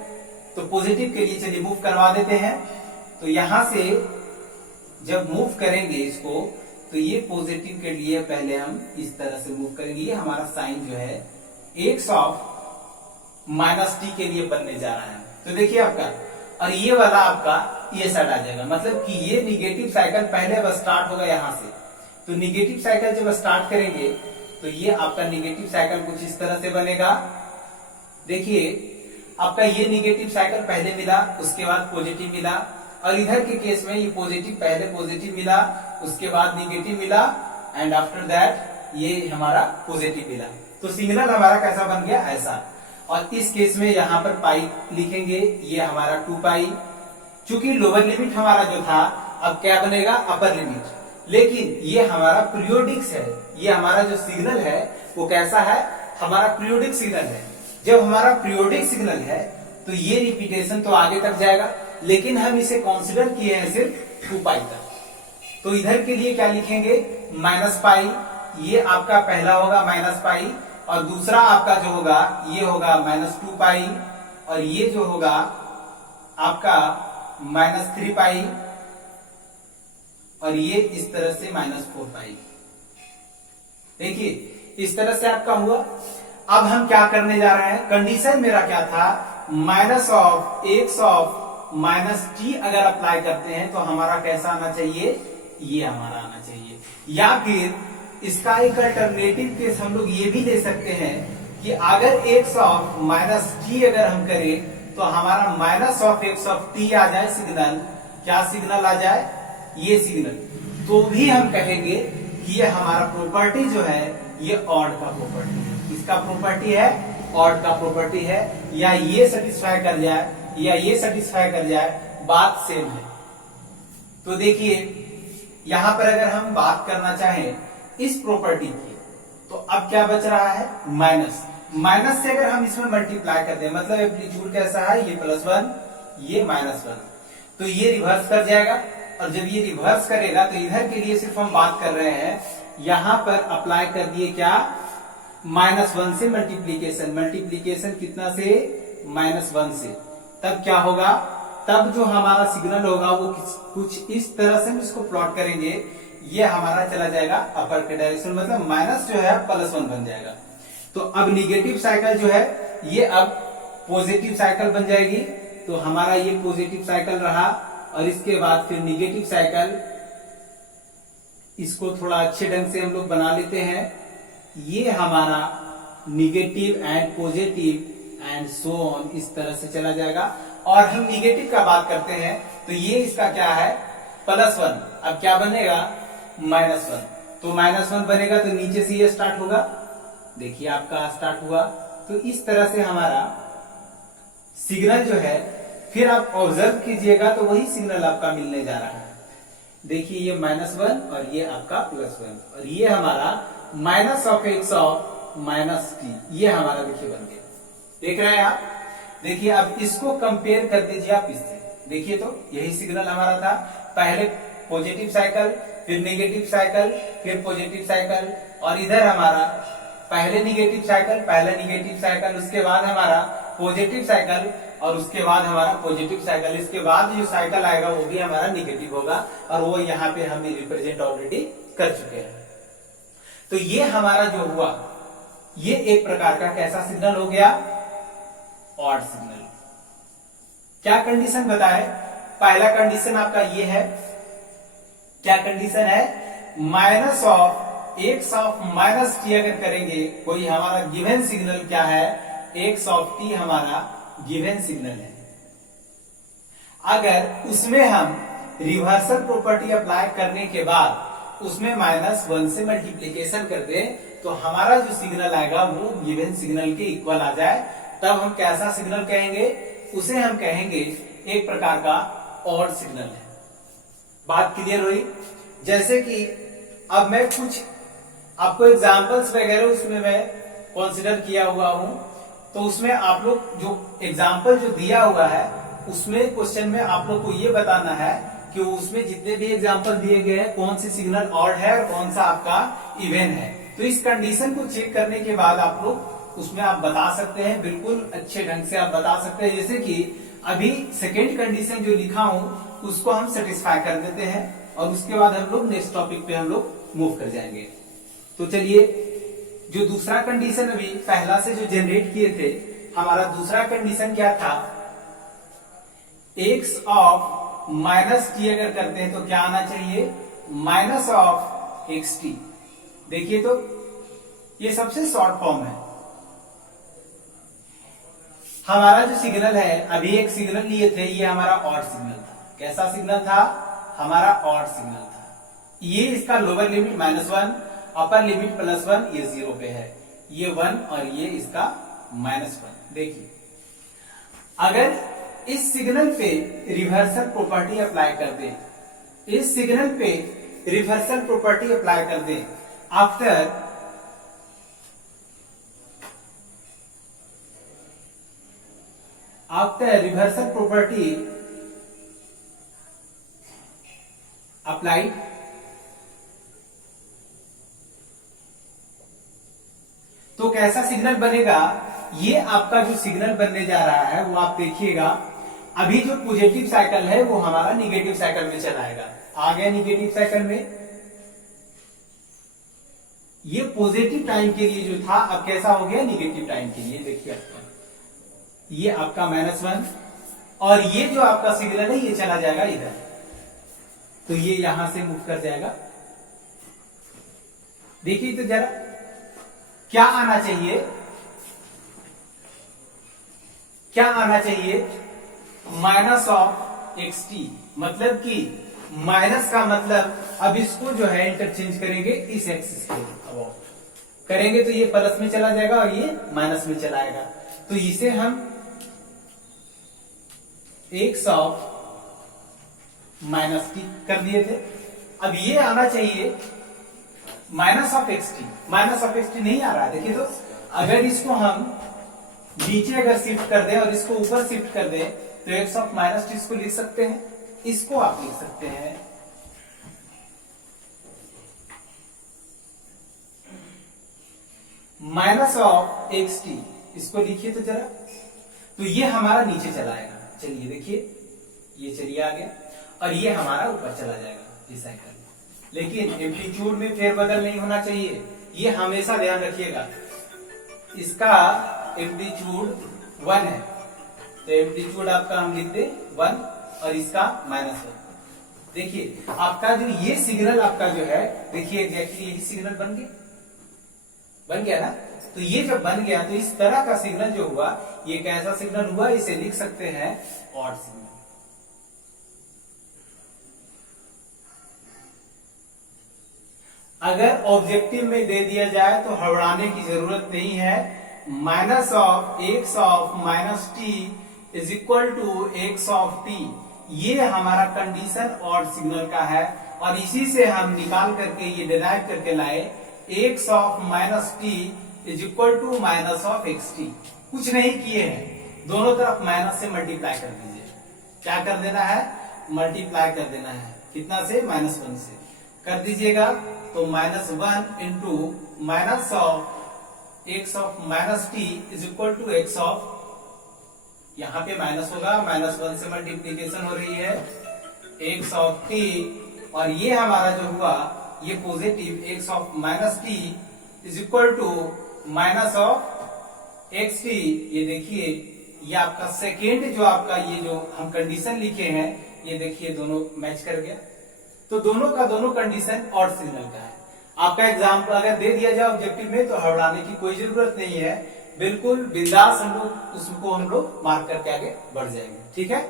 तो पॉजिटिव के लिए चलिए मूव करवा देते हैं। तो यहां से जब मूव करेंगे इसको तो ये पॉजिटिव के लिए पहले हम इस तरह से मूव करेंगे। ये हमारा साइन जो है x ऑफ -t के लिए बनने जा रहा है। तो देखिए आपका, और ये वाला आपका ये साइड आ जाएगा, मतलब कि ये निगेटिव साइकिल पहले अब स्टार्ट होगा यहां से। तो निगेटिव साइकिल जब स्टार्ट करेंगे तो ये आपका निगेटिव साइकिल कुछ इस तरह से बनेगा। देखिए आपका ये निगेटिव साइकिल पहले मिला, उसके बाद पॉजिटिव मिला, और इधर के केस में ये पॉजिटिव पहले पॉजिटिव मिला, उसके बाद निगेटिव मिला एंड आफ्टर दैट ये हमारा पॉजिटिव मिला। तो सिग्नल हमारा कैसा बन गया, ऐसा। और इस केस में यहाँ पर पाई लिखेंगे, ये हमारा 2π। चूंकि लोअर लिमिट हमारा जो था अब क्या बनेगा, अपर लिमिट। लेकिन ये हमारा पीरियोडिक्स है, ये हमारा जो सिग्नल है वो कैसा है, हमारा पीरियोडिक सिग्नल है। जब हमारा पीरियोडिक सिग्नल है तो ये रिपीटेशन तो आगे तक जाएगा, लेकिन हम इसे कंसीडर किए हैं सिर्फ 2π तक। तो इधर के लिए क्या लिखेंगे, -π, ये आपका पहला होगा -π, और दूसरा आपका जो होगा ये होगा -2π, और ये जो होगा आपका -3 पाई, और ये इस तरह से -4 पाई। देखिए इस तरह से आपका हुआ। अब हम क्या करने जा रहे हैं, कंडीशन मेरा क्या था, -(x) -t अगर अप्लाई करते हैं तो हमारा कैसा आना चाहिए, ये हमारा आना चाहिए। या फिर इसका एक अल्टरनेटिव केस हम लोग ये भी ले सकते हैं कि अगर x (-t) अगर हम करें तो हमारा -(x) आ जाए सिग्नल, क्या सिग्नल आ जाए, ये सिग्नल, तो भी हम कहेंगे कि ये हमारा प्रॉपर्टी जो है ये ऑड का प्रॉपर्टी है। किसका प्रॉपर्टी है, ऑड का प्रॉपर्टी है। या ये सेटिस्फाई कर जाए या ये सेटिस्फाई कर जाए, बात सेम है। तो देखिए यहां पर अगर हम बात करना चाहें इस प्रॉपर्टी की, तो अब क्या बच रहा है, माइनस से अगर हम इसमें मल्टीप्लाई कर दें, मतलब एम्पलीट्यूड कैसा है, ये +1 ये -1, तो ये रिवर्स कर जाएगा। और जब ये रिवर्स करेगा तो इधर के लिए सिर्फ हम बात कर रहे हैं, यहां पर अप्लाई कर दिए क्या, -1 से मल्टीप्लीकेशन कितना से, -1 से। तब क्या होगा, तब जो हमारा सिग्नल होगा वो कुछ इस तरह से हम इसको प्लॉट करेंगे, ये हमारा चला जाएगा अपर के डायरेक्शन, मतलब माइनस जो है +1 बन जाएगा। तो अब निगेटिव साइकिल जो है ये अब पॉजिटिव साइकिल बन जाएगी। तो हमारा ये पॉजिटिव साइकिल रहा, और इसके बाद फिर निगेटिव साइकिल, इसको थोड़ा अच्छे ढंग से हम लोग बना लेते हैं। ये हमारा negative and positive and so on इस तरह से चला जाएगा। और हम निगेटिव का बात करते हैं तो ये इसका क्या है, +1, अब क्या बनेगा, -1, तो -1 बनेगा तो नीचे से ये स्टार्ट होगा, देखिए आपका स्टार्ट हुआ। तो इस तरह से हमारा सिग्नल जो है, फिर आप ऑब्जर्व कीजिएगा तो वही सिग्नल आपका मिलने जा रहा है। देखिए ये -1 और ये आपका +1, और ये हमारा -(x) -t, ये हमारा देखिए बन गया। देख रहे हैं आप, देखिए अब इसको कंपेयर कर दीजिए आप इससे, देखिए तो यही सिग्नल हमारा था, पहले पॉजिटिव साइकिल, फिर नेगेटिव साइकिल, फिर पॉजिटिव साइकिल, और इधर हमारा पहले निगेटिव साइकिल, उसके बाद हमारा पॉजिटिव साइकिल, और उसके बाद हमारा पॉजिटिव साइकिल, इसके बाद जो साइकिल आएगा वो भी हमारा निगेटिव होगा, और वो यहाँ पे हमने रिप्रेजेंट ऑलरेडी कर चुके हैं। तो ये हमारा जो हुआ, ये एक प्रकार का कैसा सिग्नल हो गया, ऑड सिग्नल। क्या कंडीशन बताए, पहला कंडीशन आपका ये है, क्या कंडीशन है, -(x) -t अगर करेंगे, कोई हमारा गिवन सिग्नल क्या है, x(t) हमारा गिवन सिग्नल है। अगर उसमें हम रिवर्सल प्रॉपर्टी अप्लाई करने के बाद उसमें -1 से मल्टीप्लीकेशन कर दें, तो हमारा जो सिग्नल आएगा वो गिवन सिग्नल के इक्वल आ जाए, तब हम कैसा सिग्नल कहेंगे, उसे हम कहेंगे एक प्रकार का ऑड सिग्नल है। बात क्लियर हुई। जैसे कि अब मैं कुछ आपको एग्जांपल्स वगैरह उसमें मैं कंसीडर किया हुआ हूं, तो उसमें आप लोग जो एग्जाम्पल जो दिया हुआ है उसमें क्वेश्चन में आप लोग को ये बताना है कि उसमें जितने भी एग्जाम्पल दिए गए हैं कौन सी सिग्नल ऑड है और कौन सा आपका इवन है। तो इस कंडीशन को चेक करने के बाद आप लोग उसमें आप बता सकते हैं, बिल्कुल अच्छे ढंग से आप बता सकते हैं। जैसे कि अभी सेकेंड कंडीशन जो लिखा हूं उसको हम सेटिस्फाई कर देते हैं, और उसके बाद हम लोग नेक्स्ट टॉपिक पे हम लोग मूव कर जाएंगे। तो चलिए, जो दूसरा कंडीशन अभी पहला से जो जनरेट किए थे, हमारा दूसरा कंडीशन क्या था, x (-t) अगर करते हैं तो क्या आना चाहिए, -(xt). देखिए तो ये सबसे शॉर्ट फॉर्म है। हमारा जो सिग्नल है, अभी एक सिग्नल लिए थे, ये हमारा ऑड सिग्नल था। कैसा सिग्नल था, हमारा ऑड सिग्नल था। ये इसका लोअर लिमिट -1, अपर लिमिट +1, ये 0 पे है, ये 1 और ये इसका -1। देखिए अगर इस सिग्नल पे रिवर्सल प्रॉपर्टी अप्लाई कर दें, इस सिग्नल पे रिवर्सल प्रॉपर्टी अप्लाई कर दें, आफ्टर रिवर्सल प्रॉपर्टी अप्लाइड, तो कैसा सिग्नल बनेगा, ये आपका जो सिग्नल बनने जा रहा है वो आप देखिएगा, अभी जो पॉजिटिव साइकिल है वो हमारा निगेटिव साइकिल में चलाएगा। आ गया निगेटिव साइकिल में, ये पॉजिटिव टाइम के लिए जो था अब कैसा हो गया निगेटिव टाइम के लिए। देखिए आपका ये आपका -1 और ये जो आपका सिग्नल है ये चला जाएगा इधर, तो ये यहां से मूव कर जाएगा। देखिए तो जरा क्या आना चाहिए, क्या आना चाहिए -xt, मतलब कि माइनस का मतलब अब इसको जो है इंटरचेंज करेंगे इस एक्सिस को अब करेंगे तो ये प्लस में चला जाएगा और ये माइनस में चला आएगा, तो इसे हम x ऑफ -t कर दिए थे। अब ये आना चाहिए -xt, -xt नहीं आ रहा है। देखिए तो अगर इसको हम नीचे अगर शिफ्ट कर दें और इसको ऊपर शिफ्ट कर दें तो x ऑफ -t इसको लिख सकते हैं, इसको आप लिख सकते हैं -xt, इसको लिखिए तो जरा, तो ये हमारा नीचे चला आएगा। चलिए देखिए ये चलिए आ गया और ये हमारा ऊपर चला जाएगा ये साइकिल, लेकिन एम्पलीट्यूड में फेरबदल नहीं होना चाहिए, ये हमेशा ध्यान रखिएगा। इसका एम्पलीट्यूड 1 है तो एम्पलीट्यूड आपका हम लिख दे 1 और इसका -1। देखिए आपका जो ये सिग्नल आपका जो है, देखिए एग्जैक्टली यही सिग्नल बन गया ना। तो ये जब बन गया तो इस तरह का सिग्नल जो हुआ ये कैसा सिग्नल हुआ, इसे लिख सकते हैं ऑड सिग्नल। अगर ऑब्जेक्टिव में दे दिया जाए तो हड़बड़ाने की जरूरत नहीं है। -x of -t is equal to x of t, ये हमारा कंडीशन ऑड सिग्नल का है और इसी से हम निकाल करके ये डिराइव करके लाए x of -t is equal to -xt। कुछ नहीं किए हैं, दोनों तरफ माइनस से मल्टीप्लाई कर दीजिए। क्या कर देना है, मल्टीप्लाई कर देना है, कितना से, -1 से कर दीजिएगा तो -1 into minus of x of -t is equal to x of, यहां पे माइनस होगा, -1 से मल्टीप्लीकेशन हो रही है x ऑफ t और ये हमारा जो हुआ ये positive x of -t is equal to minus of xt। ये देखिए ये आपका सेकेंड जो आपका ये जो हम कंडीशन लिखे हैं ये देखिए दोनों मैच कर गया, तो दोनों का दोनों कंडीशन ऑड सिग्नल का है। आपका एग्जाम्पल अगर दे दिया जाए ऑब्जेक्टिव में तो हड़बड़ाने की कोई जरूरत नहीं है, बिल्कुल बिंदास हम लोग उसको हम लोग मार्क करके आगे बढ़ जाएंगे। ठीक है,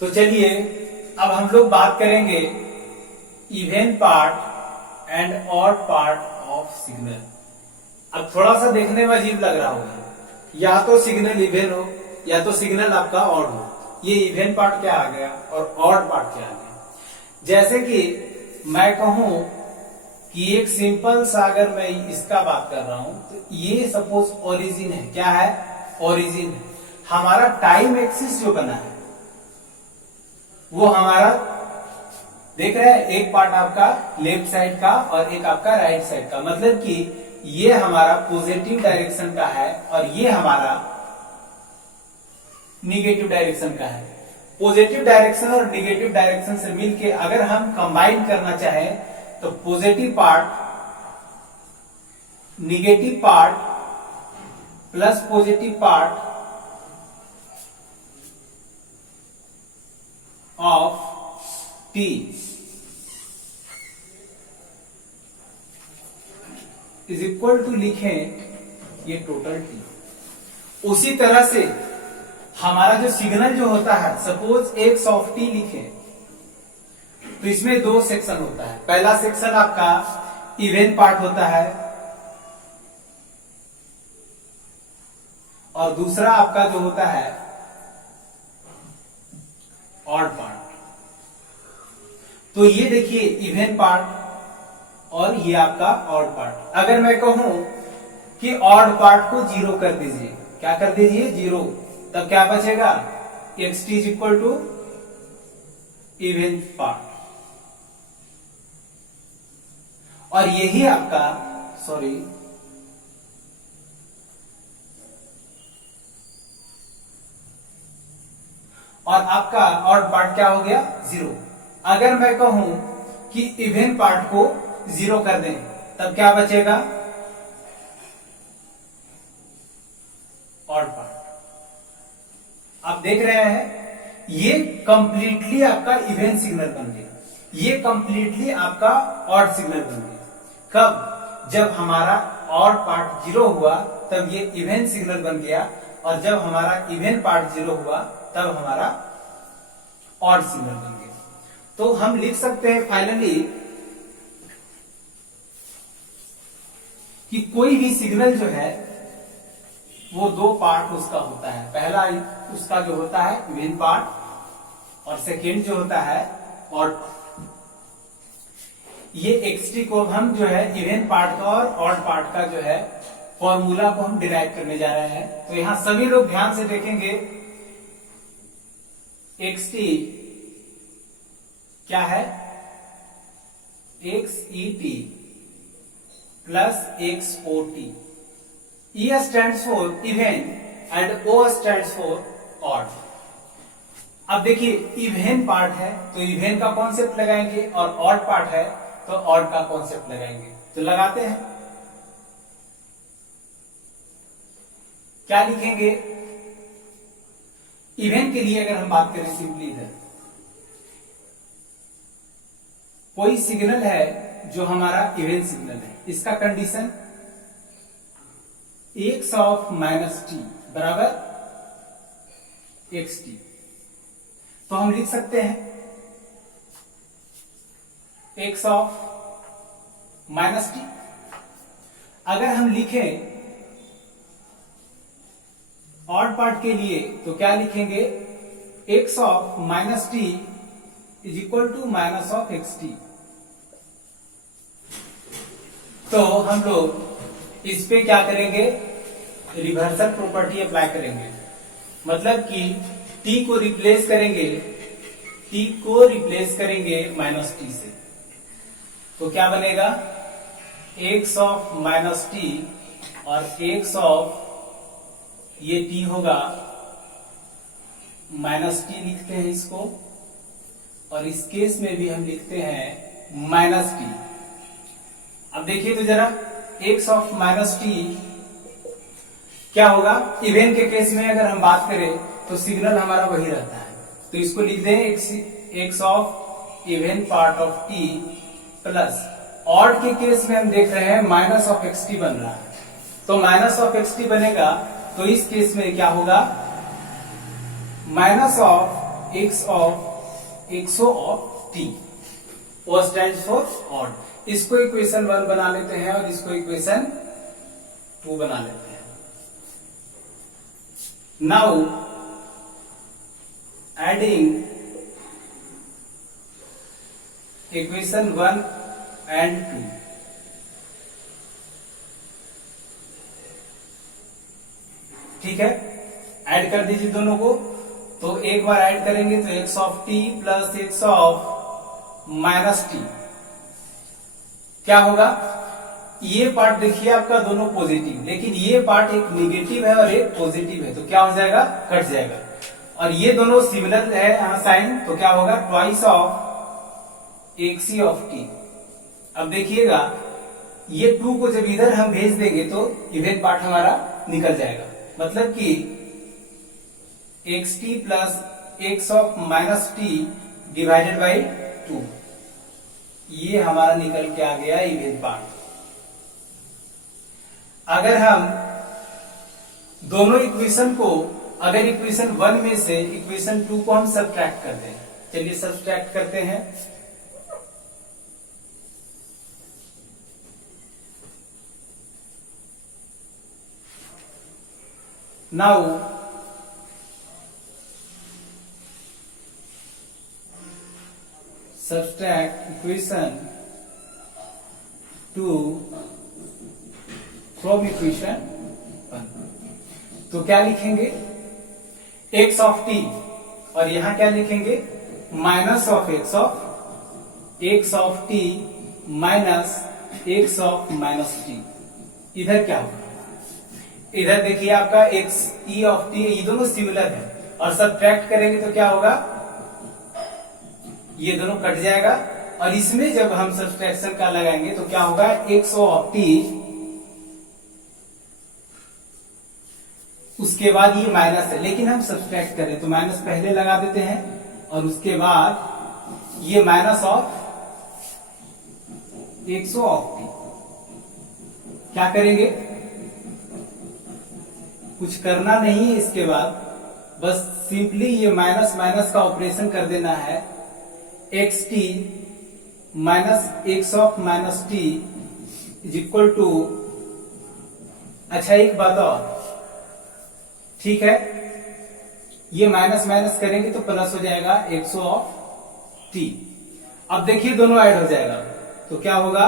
तो चलिए अब हम लोग बात करेंगे even part and odd part of signal. अब थोड़ा सा देखने में अजीब लग रहा होगा, या तो सिग्नल इवन हो या तो सिग्नल आपका ऑड हो। ये इवन पार्ट क्या आ गया और ऑड पार्ट क्या आ गया। जैसे कि मैं कहूं कि एक सिंपल सा अगर मैं इसका बात कर रहा हूं तो ये सपोज ओरिजिन है, क्या है, ओरिजिन है। हमारा टाइम एक्सिस जो बना है वो हमारा देख रहे हैं, एक पार्ट आपका लेफ्ट साइड का और एक आपका राइट साइड का, मतलब कि ये हमारा पॉजिटिव डायरेक्शन का है और ये हमारा निगेटिव डायरेक्शन का है। पॉजिटिव डायरेक्शन और निगेटिव डायरेक्शन से मिलके अगर हम कंबाइन करना चाहें तो positive part negative part plus positive part of t is equal to लिखें ये टोटल t। उसी तरह से हमारा जो सिग्नल जो होता है, सपोज x ऑफ t लिखें तो इसमें दो सेक्शन होता है। पहला सेक्शन आपका इवन पार्ट होता है और दूसरा आपका जो होता है ऑड पार्ट। तो ये देखिए इवन पार्ट और ये आपका ऑड पार्ट। अगर मैं कहूं कि ऑड पार्ट को 0 कर दीजिए, क्या कर दीजिए, 0, तब क्या बचेगा, xt is equal to even part. और यही आपका और आपका ऑड पार्ट क्या हो गया, 0। अगर मैं कहूं कि इवन पार्ट को 0 कर दें तब क्या बचेगा, ऑड पार्ट। आप देख रहे हैं ये कंप्लीटली आपका इवन सिग्नल बन गया, ये कंप्लीटली आपका ऑड सिग्नल बन गया। कब, जब हमारा ऑड पार्ट 0 हुआ तब ये इवन सिग्नल बन गया, और जब हमारा इवन पार्ट 0 हुआ तब हमारा ऑड सिग्नल बन गया। तो हम लिख सकते हैं फाइनली कि कोई भी सिग्नल जो है वो 2 पार्ट उसका होता है। पहला उसका जो होता है इवन पार्ट, और सेकेंड जो होता है ऑड। ये xt को हम जो है इवन पार्ट का और ऑड पार्ट का जो है फॉर्मूला को हम डिराइव करने जा रहे हैं। तो यहां सभी लोग ध्यान से देखेंगे, xt क्या है, xet plus xot। E stands for even and O stands for odd। अब देखिए इवन पार्ट है तो इवन का कॉन्सेप्ट लगाएंगे, और ऑड पार्ट है तो ऑड का कॉन्सेप्ट लगाएंगे। तो लगाते हैं, क्या लिखेंगे, इवन के लिए अगर हम बात करें सिंपली, इधर कोई सिग्नल है जो हमारा इवन सिग्नल है, इसका condition x of minus T बराबर xt। तो हम लिख सकते हैं x ऑफ माइनस टी। अगर हम लिखें ऑड पार्ट के लिए तो क्या लिखेंगे, x of minus T is equal to minus of xt। तो हम लोग इस पे क्या करेंगे, रिवर्सल प्रॉपर्टी अप्लाई करेंगे। मतलब कि t को रिप्लेस करेंगे माइनस टी से। तो क्या बनेगा, x ऑफ माइनस टी और x ऑफ ये t होगा माइनस टी, लिखते हैं इसको, और इस केस में भी हम लिखते हैं माइनस टी। अब देखिए तो जरा, x ऑफ माइनस टी क्या होगा, इवन के केस में अगर हम बात करें तो सिग्नल हमारा वही रहता है। तो इसको लिख दें x of even part of t plus odd के केस में हम देख रहे हैं माइनस ऑफ xt बन रहा है। तो माइनस ऑफ xt बनेगा, तो इस केस में क्या होगा, minus of x of t, वो स्टैंड्स फॉर ऑड। इसको इक्वेशन 1 बना लेते हैं और इसको इक्वेशन 2 बना लेते हैं। नाउ एडिंग इक्वेशन 1 एंड 2, ठीक है, ऐड कर दीजिए दोनों को। तो एक बार ऐड करेंगे तो x of t plus x of minus T क्या होगा, ये पार्ट देखिए आपका दोनों पॉजिटिव, लेकिन ये पार्ट एक निगेटिव है और एक पॉजिटिव है, तो क्या हो जाएगा, कट जाएगा। और ये दोनों सिमिलर है यहां साइन, तो क्या होगा, twice of xc of t। अब देखिएगा ये 2 को जब इधर हम भेज देंगे तो इवन पार्ट हमारा निकल जाएगा। मतलब कि xt plus x of minus T divided by 2, ये हमारा निकल के आ गया इवन पार्ट। अगर हम दोनों इक्वेशन को, अगर इक्वेशन 1 में से इक्वेशन 2 को हम सब्ट्रैक्ट कर दें, चलिए सब्ट्रैक्ट करते हैं। Now subtract equation 2 from equation 1। तो क्या लिखेंगे, एक्स ऑफ टी, और यहां क्या लिखेंगे minus of X of T minus X of minus T. इधर क्या होगा, इधर देखिए आपका एक्स ई ऑफ टी, ये दोनों सिमिलर है, और सब्ट्रैक्ट करेंगे तो क्या होगा, ये दोनों कट जाएगा, और इसमें जब हम सब्ट्रैक्शन का लगाएंगे तो क्या होगा, एक्स ऑफ टी, उसके बाद ये माइनस है, लेकिन हम सब्ट्रैक्ट करें तो माइनस पहले लगा देते हैं, और उसके बाद ये minus of X of T. क्या करेंगे, कुछ करना नहीं है इसके बाद, बस सिंपली ये माइनस माइनस का ऑपरेशन कर देना है, X T minus X of minus T is equal to, अच्छा एक बात और, ठीक है, ये माइनस माइनस करेंगे तो प्लस हो जाएगा एक्स ऑफ टी। अब देखिए दोनों ऐड हो जाएगा तो क्या होगा,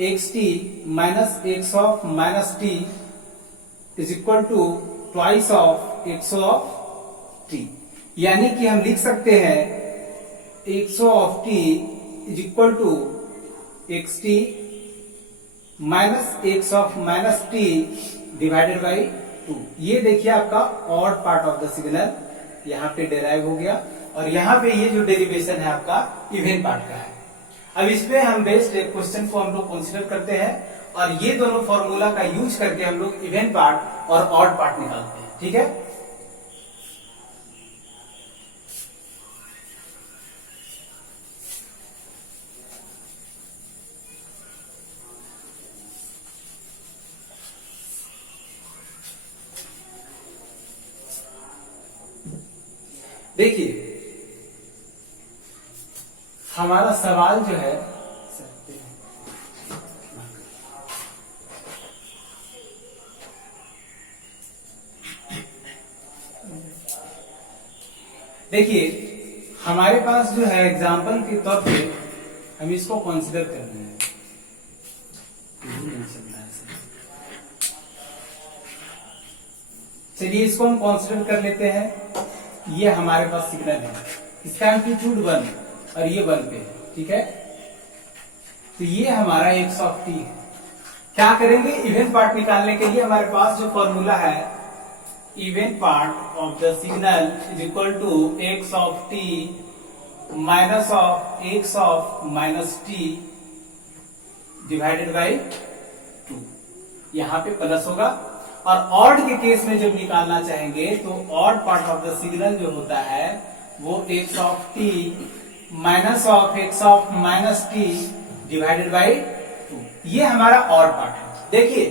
X T minus X of minus T is equal to twice of X of T. यानी कि हम लिख सकते हैं X of T is equal to X T minus X of minus T divided by 2। ये देखिए आपका odd part of the signal यहाँ पे डेराइव हो गया, और यहाँ पे ये जो डेरिवेशन है आपका इवन पार्ट का है। अब इस पे हम बेस्ड एक क्वेश्चन को हम लोग कंसीडर करते हैं, और ये दोनों फॉर्मूला का यूज करके हम लोग इवन पार्ट और ऑड पार्ट निकालते हैं, ठीक है। देखिए हमारा सवाल जो है, देखिए हमारे पास जो है एग्जाम्पल के तौर पे हम इसको कंसीडर कर रहे हैं, चलिए इसको हम कंसीडर कर लेते हैं। ये हमारे पास सिग्नल है, इसका एम्पलीट्यूड 1 और ये 1 पे है, ठीक है। तो ये हमारा एक्स ऑफ टी है। क्या करेंगे, इवन पार्ट निकालने के लिए हमारे पास जो फॉर्मूला है, even part of the signal is equal to X of T minus of X of minus T divided by 2। यहां पे प्लस होगा, और ऑड के केस में जब निकालना चाहेंगे तो odd part of the signal जो होता है वो x of T minus of X of minus T divided by 2। ये हमारा ऑड पार्ट है। देखिए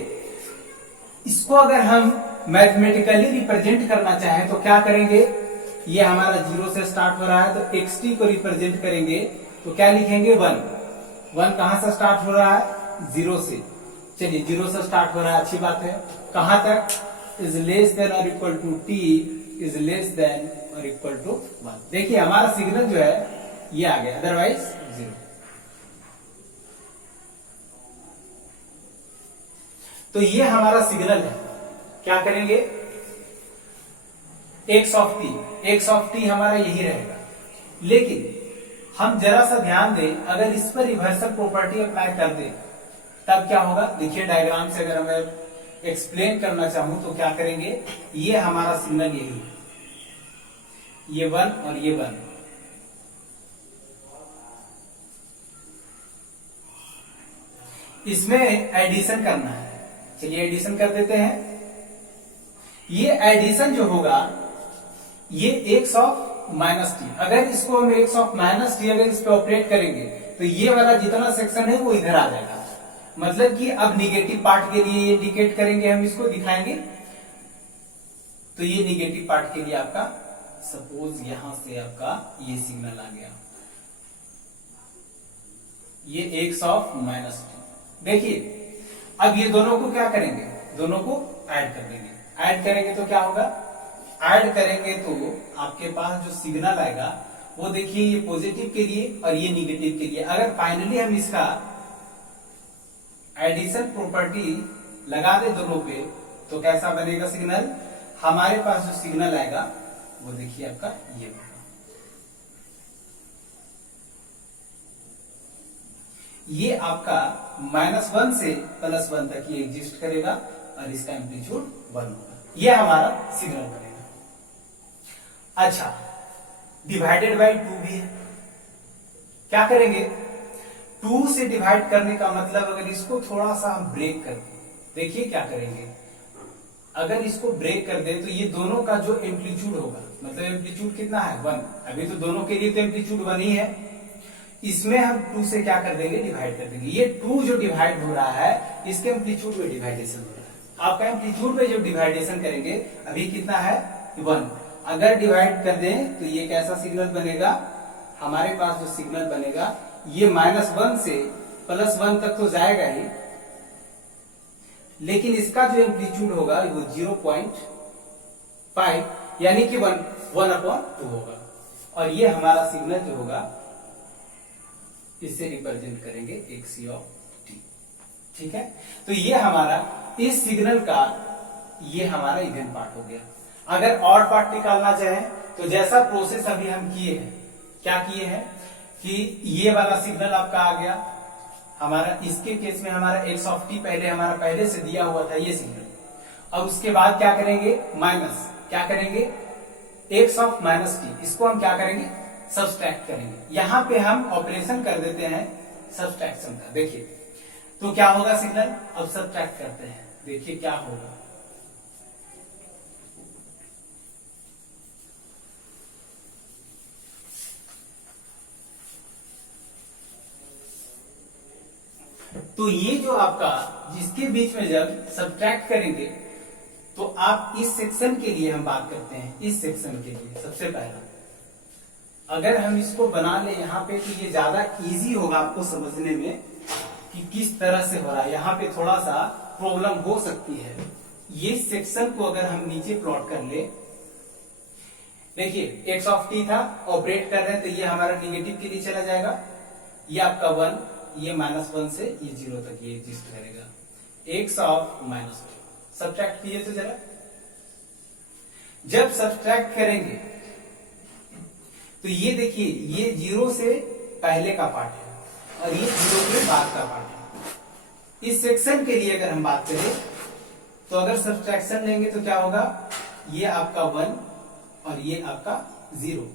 इसको अगर हम मैथमेटिकली रिप्रेजेंट करना चाहें तो क्या करेंगे, ये हमारा 0 से स्टार्ट हो रहा है तो एक्स टी को रिप्रेजेंट करेंगे तो क्या लिखेंगे 1 कहां से स्टार्ट हो रहा है, 0 से। चलिए 0 से स्टार्ट हो रहा है, अच्छी बात है। कहां तक, इज लेस देन और equal to T is less than और इक्वल टू 1। देखिए हमारा सिग्नल जो है ये आ गया, अदरवाइज 0। तो ये हमारा सिग्नल है। क्या करेंगे, एक्स ऑफ टी हमारा यही रहेगा, लेकिन हम जरा सा ध्यान दें, अगर इस पर रिवर्सल प्रॉपर्टी अप्लाई कर दें तब क्या होगा। देखिए डायग्राम से अगर मैं एक्सप्लेन करना चाहूं तो क्या करेंगे, ये हमारा सिग्नल यही है, ये 1 और ये 1। इसमें एडिशन करना है, चलिए एडिशन कर देते हैं। ये एडिशन जो होगा ये एक्स ऑफ माइनस टी, अगर इसको हम एक्स ऑफ माइनस टी अगर इस पे ऑपरेट करेंगे तो ये वाला जितना सेक्शन है वो इधर आ जाएगा। मतलब कि अब निगेटिव पार्ट के लिए इंडिकेट करेंगे, हम इसको दिखाएंगे। तो ये निगेटिव पार्ट के लिए आपका सपोज यहां से आपका ये सिग्नल आ गया, ये एक्स ऑफ माइनस टी। देखिए अब ये दोनों को क्या करेंगे, दोनों को ऐड कर देंगे। ऐड करेंगे तो क्या होगा, ऐड करेंगे तो आपके पास जो सिग्नल आएगा वो देखिए ये पॉजिटिव के लिए और ये निगेटिव के लिए। अगर फाइनली हम इसका एडिशन प्रॉपर्टी लगा दे दोनों पे तो कैसा बनेगा सिग्नल, हमारे पास जो सिग्नल आएगा वो देखिए आपका ये होगा। ये आपका -1 से +1 तक ये एग्जिस्ट करेगा और इसका एम्पलीट्यूड 1 होगा। ये हमारा सिग्नल बनेगा। अच्छा, डिवाइडेड बाय 2 भी है। क्या करेंगे? 2 से डिवाइड करने का मतलब अगर इसको थोड़ा सा हम ब्रेक कर दें, देखिए क्या करेंगे। अगर इसको ब्रेक कर दें तो ये दोनों का जो एम्पलीट्यूड होगा, मतलब एम्पलीट्यूड कितना है 1, अभी तो दोनों के लिए तो एम्पलीट्यूड 1 ही है, इसमें हम 2 से क्या कर देंगे? डिवाइड कर देंगे। ये 2 जो डिवाइड हो रहा है इसके एम्पलीट्यूड में डिवाइडेशन हो रहा है। आपका एम्पलीट्यूड में जो डिवाइडेशन करेंगे अभी कितना है 1, अगर डिवाइड कर दें तो ये कैसा सिग्नल बनेगा? हमारे पास जो सिग्नल बनेगा ये -1 से +1 तक तो जाएगा ही, लेकिन इसका जो एम्पलीट्यूड होगा वो 0.5 यानी कि 1/2 होगा। और ये हमारा सिग्नल जो होगा इससे रिप्रेजेंट करेंगे xc ऑफ t। ठीक है, तो ये हमारा इस सिग्नल का ये हमारा इवन पार्ट हो गया। अगर और पार्ट निकालना चाहें तो जैसा प्रोसेस अभी हम किए हैं, क्या किए हैं कि ये वाला सिग्नल आपका आ गया हमारा, इसके केस में हमारा x ऑफ t पहले से दिया हुआ था ये सिग्नल। अब उसके बाद क्या करेंगे? माइनस क्या करेंगे? x ऑफ -t, इसको हम क्या करेंगे? सब्सट्रैक्ट करेंगे। यहां पे हम ऑपरेशन कर देते हैं सब्सट्रैक्शन का। देखिए तो क्या होगा सिग्नल? अब सब्सट्रैक्ट करते हैं, देखिए क्या होगा। तो ये जो आपका जिसके बीच में जब सब्ट्रैक्ट करेंगे तो आप इस सेक्शन के लिए हम बात करते हैं। इस सेक्शन के लिए सबसे पहला अगर हम इसको बना ले यहाँ पे तो ये ज्यादा इजी होगा आपको समझने में कि किस तरह से हो रहा है। यहाँ पे थोड़ा सा प्रॉब्लम हो सकती है। ये सेक्शन को अगर हम नीचे प्लॉट कर ले, देखिए x ऑफ t था, ऑपरेट कर रहे हैं तो ये हमारा निगेटिव के लिए चला जाएगा, ये आपका 1, ये -1 से ये 0 तक ये एग्जिस्ट करेगा। x ऑफ -2 सब्ट्रैक्ट कीजिए तो जरा। जब सब्ट्रैक्ट करेंगे तो ये देखिए ये 0 से पहले का पार्ट है और ये 0 के बाद का पार्ट है। इस सेक्शन के लिए अगर हम बात करें तो अगर सब्ट्रैक्शन लेंगे तो क्या होगा? ये आपका 1 और ये आपका 0,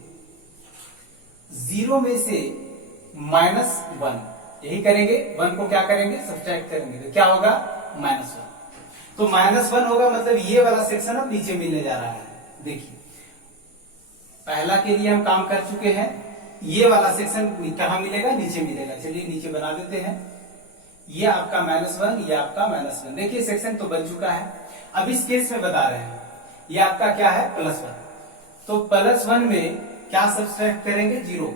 0 में से -1 यही करेंगे, 1 को क्या करेंगे? सब्ट्रैक्ट करेंगे तो क्या होगा? -1। तो -1 होगा मतलब ये वाला सेक्शन अब नीचे मिलने जा रहा है। देखिए पहला के लिए हम काम कर चुके हैं, ये वाला सेक्शन कहां मिलेगा? नीचे मिलेगा। चलिए नीचे बना देते हैं। ये आपका -1, ये आपका -1। देखिए सेक्शन तो बन चुका है। अब इस केस में बता रहे हैं ये आपका क्या है? +1। तो +1 में क्या सब्ट्रैक्ट करेंगे? 0।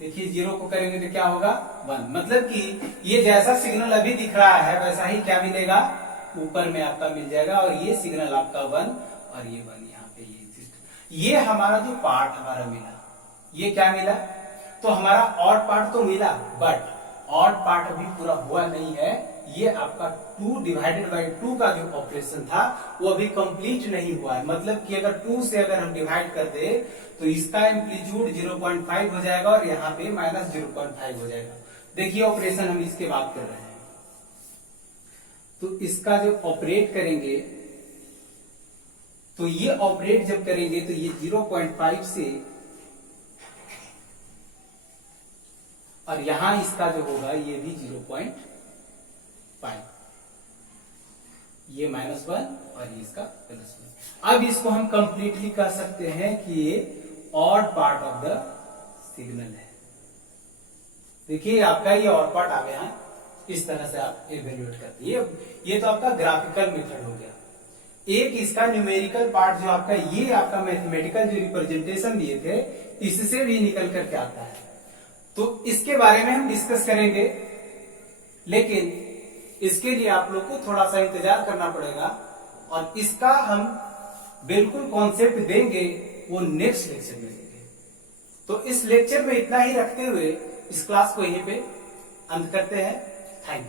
देखिए 0 को करेंगे तो क्या होगा? 1। मतलब कि ये जैसा सिग्नल अभी दिख रहा है वैसा ही क्या मिलेगा? ऊपर में आपका मिल जाएगा। और ये सिग्नल आपका 1 और ये 1 यहाँ पे ये एग्जिस्ट। ये हमारा जो पार्ट हमारा मिला, ये क्या मिला? तो हमारा ऑड पार्ट तो मिला, बट ऑड पार्ट अभी पूरा हुआ नहीं है। ये आपका 2 डिवाइडेड बाय 2 का जो ऑपरेशन था वो अभी कंप्लीट नहीं हुआ है। मतलब कि अगर 2 से अगर हम डिवाइड कर दे तो इसका एम्पलीट्यूड 0.5 हो जाएगा और यहाँ पे -0.5 हो जाएगा। देखिए ऑपरेशन हम इसके बात कर रहे हैं, तो इसका जो ऑपरेट करेंगे तो ये ऑपरेट जब करेंगे तो ये 0.5 से और यहां इसका जो होगा ये भी 0.5, ये -1 और ये इसका +1। अब इसको हम कंप्लीटली कह सकते हैं कि ये odd part of the signal है। देखिए आपका ये ऑड पार्ट आ गया है। इस तरह से आप इवेल्युएट करते हैं। ये तो आपका ग्राफिकल मेथड हो गया। एक इसका न्यूमेरिकल पार्ट जो आपका ये आपका मैथमेटिकल जो रिप्रेजेंटेशन दिए थे इससे भी निकल करके आता है, तो इसके बारे में हम डिस्कस करेंगे। लेकिन इसके लिए आप लोग को थोड़ा सा इंतजार करना पड़ेगा और इसका हम बिल्कुल कॉन्सेप्ट देंगे वो नेक्स्ट लेक्चर में देंगे। तो इस लेक्चर में इतना ही रखते हुए इस क्लास को यहीं पे अंत करते हैं। Thank you.